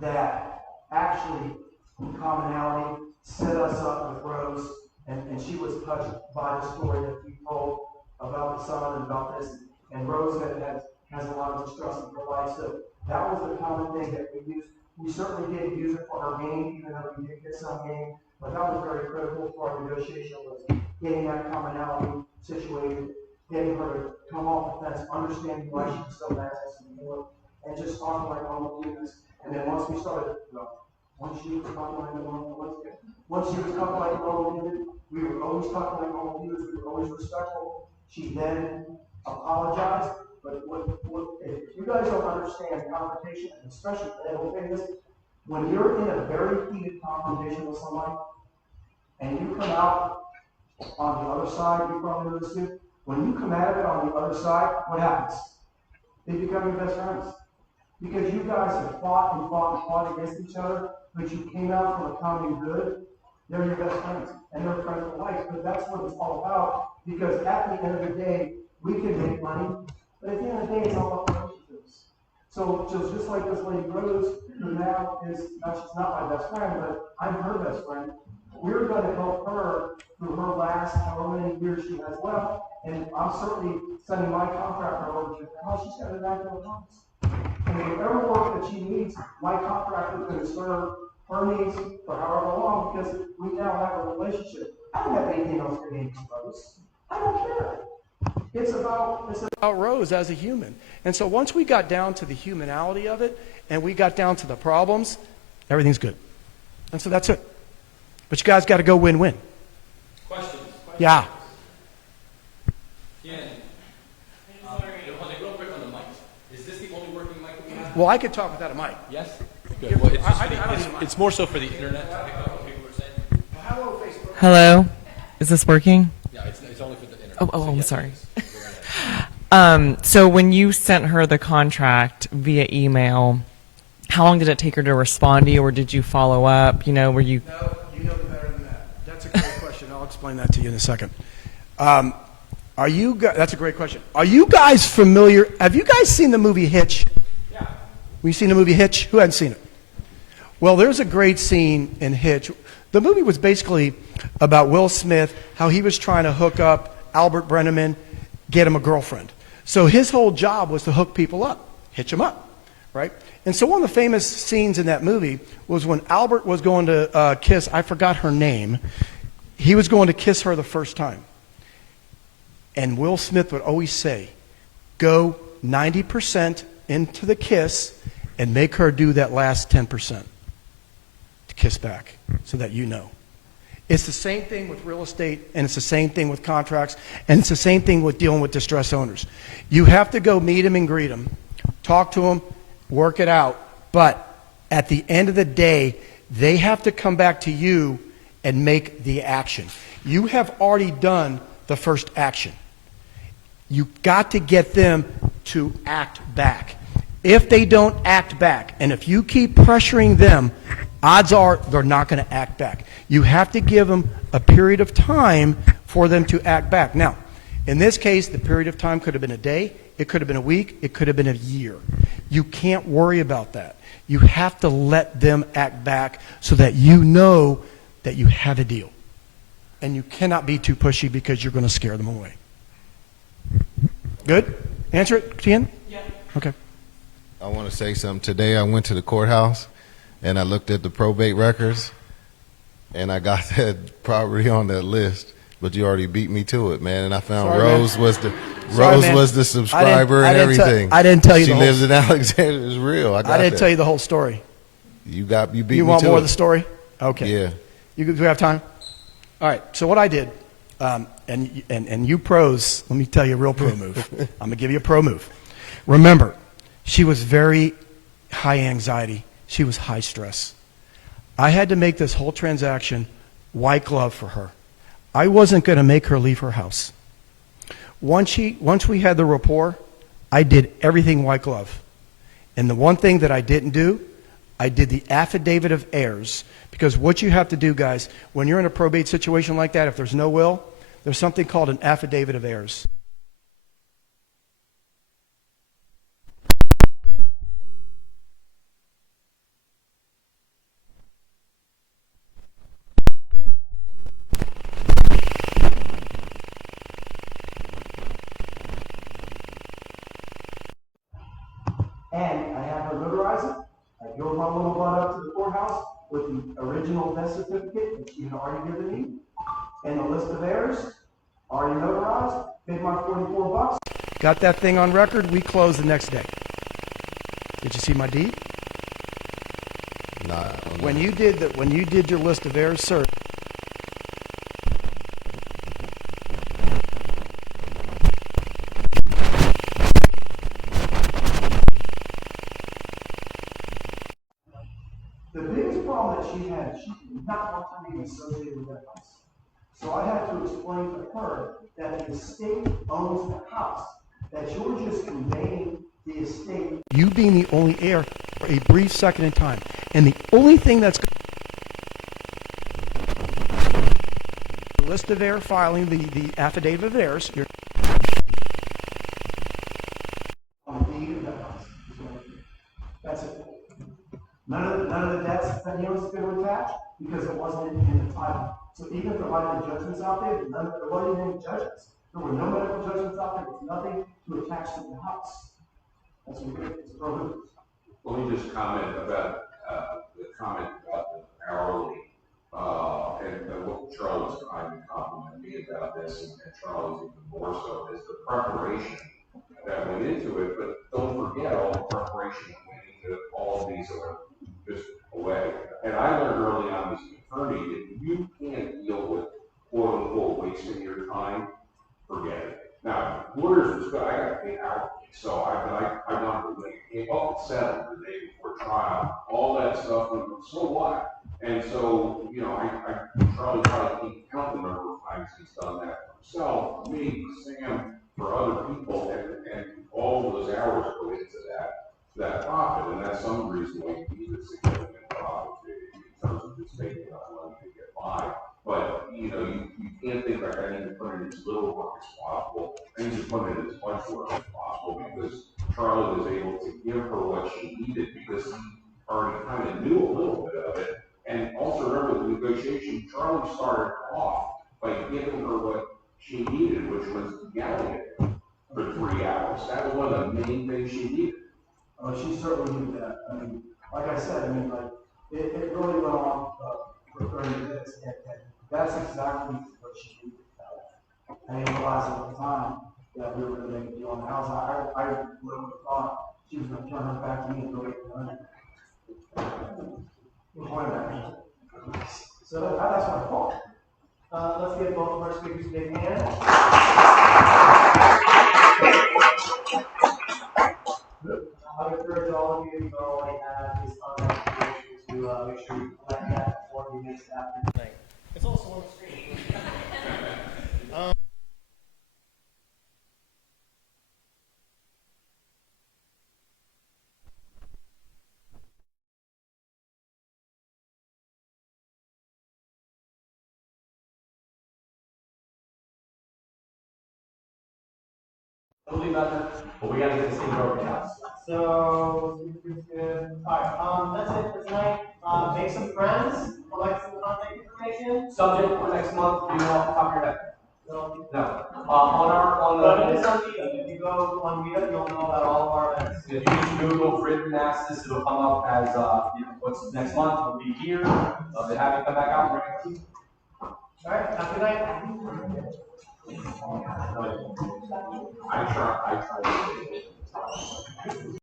that actually, commonality, set us up with Rose. And she was touched by the story that we told. about the son and about this, and Rose has a lot of distrust in her life, so that was the common thing that we used. We certainly didn't use it for our game, even though we did get some game, but that was very critical for our negotiation, was getting that commonality situated, getting her to come off the fence, understanding why she was so mad at us before, and just talking like normal humans. And then once we started, once she was talking like normal humans, we were always talking like normal humans, we were always respectful. She then apologized, but if you guys don't understand confrontation, and especially, and we'll say this, when you're in a very heated confrontation with somebody, and you come out on the other side, you probably know this too, when you come at it on the other side, what happens? They become your best friends. Because you guys have fought and fought and fought against each other, but you came out from a common good, they're your best friends, and they're friends for life. But that's what it's all about, because at the end of the day, we can make money, but at the end of the day, it's all about relationships. So just like this lady Rose, who now is, she's not my best friend, but I'm her best friend, we're going to help her through her last however many years she has left, and I'm certainly sending my contractor over to her house. She's got an active office. And whatever work that she needs, my contractor is going to serve her needs for however long, because we now have a relationship. I don't have anything else to gain from Rose. I don't care. It's about Rose as a human. And so once we got down to the humanality of it, and we got down to the problems, everything's good. And so that's it. But you guys got to go win-win. Questions? Yeah. Real quick on the mic. Is this the only working mic that we have? Well, I could talk without a mic. Yes? Good. Well, it's more so for the internet to pick up what people are saying. Hello, Facebook. Hello? Is this working? Yeah, it's only for the internet. I'm sorry. So when you sent her the contract via email, how long did it take her to respond to you, or did you follow up? Were you... No, you know better than that. That's a great question. I'll explain that to you in a second. That's a great question. Are you guys familiar? Have you guys seen the movie Hitch? Yeah. We seen the movie Hitch? Who hasn't seen it? Well, there's a great scene in Hitch. The movie was basically about Will Smith, how he was trying to hook up Albert Brenneman, get him a girlfriend. So his whole job was to hook people up, hitch them up, right? And so one of the famous scenes in that movie was when Albert was going to kiss, I forgot her name, he was going to kiss her the first time. And Will Smith would always say, go 90% into the kiss and make her do that last 10% to kiss back so that you know. It's the same thing with real estate, and it's the same thing with contracts, and it's the same thing with dealing with distressed owners. You have to go meet them and greet them, talk to them, work it out, but at the end of the day, they have to come back to you and make the action. You have already done the first action. You've got to get them to act back. If they don't act back, and if you keep pressuring them, odds are they're not going to act back. You have to give them a period of time for them to act back. Now, in this case, the period of time could have been a day, it could have been a week, it could have been a year. You can't worry about that. You have to let them act back so that you know that you have a deal. And you cannot be too pushy because you're going to scare them away. Good? Answer it, Tian? Yeah. Okay. I want to say something. Today I went to the courthouse and I looked at the probate records and I got that property on that list, but you already beat me to it, man. And I found Rose was the subscriber and everything. I didn't tell you. She the lives in Alexander. It's real. I didn't tell you the whole story. You beat me to it. You want more of the story? Okay. Yeah. Do we have time? All right. So what I did, and you pros, let me tell you a real pro move. I'm gonna give you a pro move. Remember, she was very high anxiety. She was high stress. I had to make this whole transaction white glove for her. I wasn't going to make her leave her house. Once we had the rapport, I did everything white glove. And the one thing that I didn't do, I did the affidavit of heirs. Because what you have to do, guys, when you're in a probate situation like that, if there's no will, there's something called an affidavit of heirs. And I have her notarize it. I drove my little butt up to the courthouse with the original death certificate that she had already given me, and the list of heirs, already notarized, paid my $44. Got that thing on record, we closed the next day. Did you see my deed? Nah. When you did your list of heirs, sir, the biggest problem that she had, she did not want to be associated with that house. So I had to explain to her that the estate owns the house, that you're just conveying the estate. You being the only heir for a brief second in time. And the only thing that's the list of heir filing, the affidavit of heirs, you're on the deed of that house. That's it. None of the debts that he was going to attach because it wasn't in the title. So even if there might have been judgments out there, there wasn't any judgments. There were no medical judgments out there. There was nothing to attach to the house. That's what it's prohibited. Let me just comment about the comment about the hourly and what Charlie was trying to compliment me about this, and Charlie's even more so, is the preparation that went into it. But don't forget all the preparation that went into all of these are just away. And I learned early on as an attorney that you can't deal with quote unquote wasting your time, forget it. Now, lawyers was good. I got paid hourly, so I wanted to win. It came up at 7 the day before trial, all that stuff, and so what? And so, you know, I Charlie probably can't count the number of times he's done that for himself, for me, for Sam, for other people, and all of those hours go into that profit, and that's some reason why you need a significant profit in terms of just making enough money to get by. But, you know, you can't think like I need to put in as little work as possible. I need to put in as much work as possible because Charlie was able to give her what she needed because he already kind of knew a little bit of it. And also remember the negotiation, Charlie started off by giving her what she needed, which was yelling at him for 3 hours. That was one of the main things she needed. Oh, she certainly needed that. I mean, like I said, like, it really went on for 30 minutes, and that's exactly what she needed. I didn't realize at the time that we were going to make a deal on the house. I would have thought she was going to turn her back to me and go get the money. So that's my fault. Let's give both of our speakers a big hand. I would encourage all of you to go and have his contact information to make sure you collect that before he makes it after tonight. It's also on the screen. Totally better, but we gotta get this thing broken out. So, alright, that's it for tonight. Make some friends, collect some contact information. Subject for next month, do you know off the top of your head? No. No. But it's on Meetup. If you go on Meetup, you'll know about all of our events. If you just Google Grid Manassas, it'll come up as, what's next month, we'll be here. Love to have you come back out and bring it. Alright, have a good night. I try.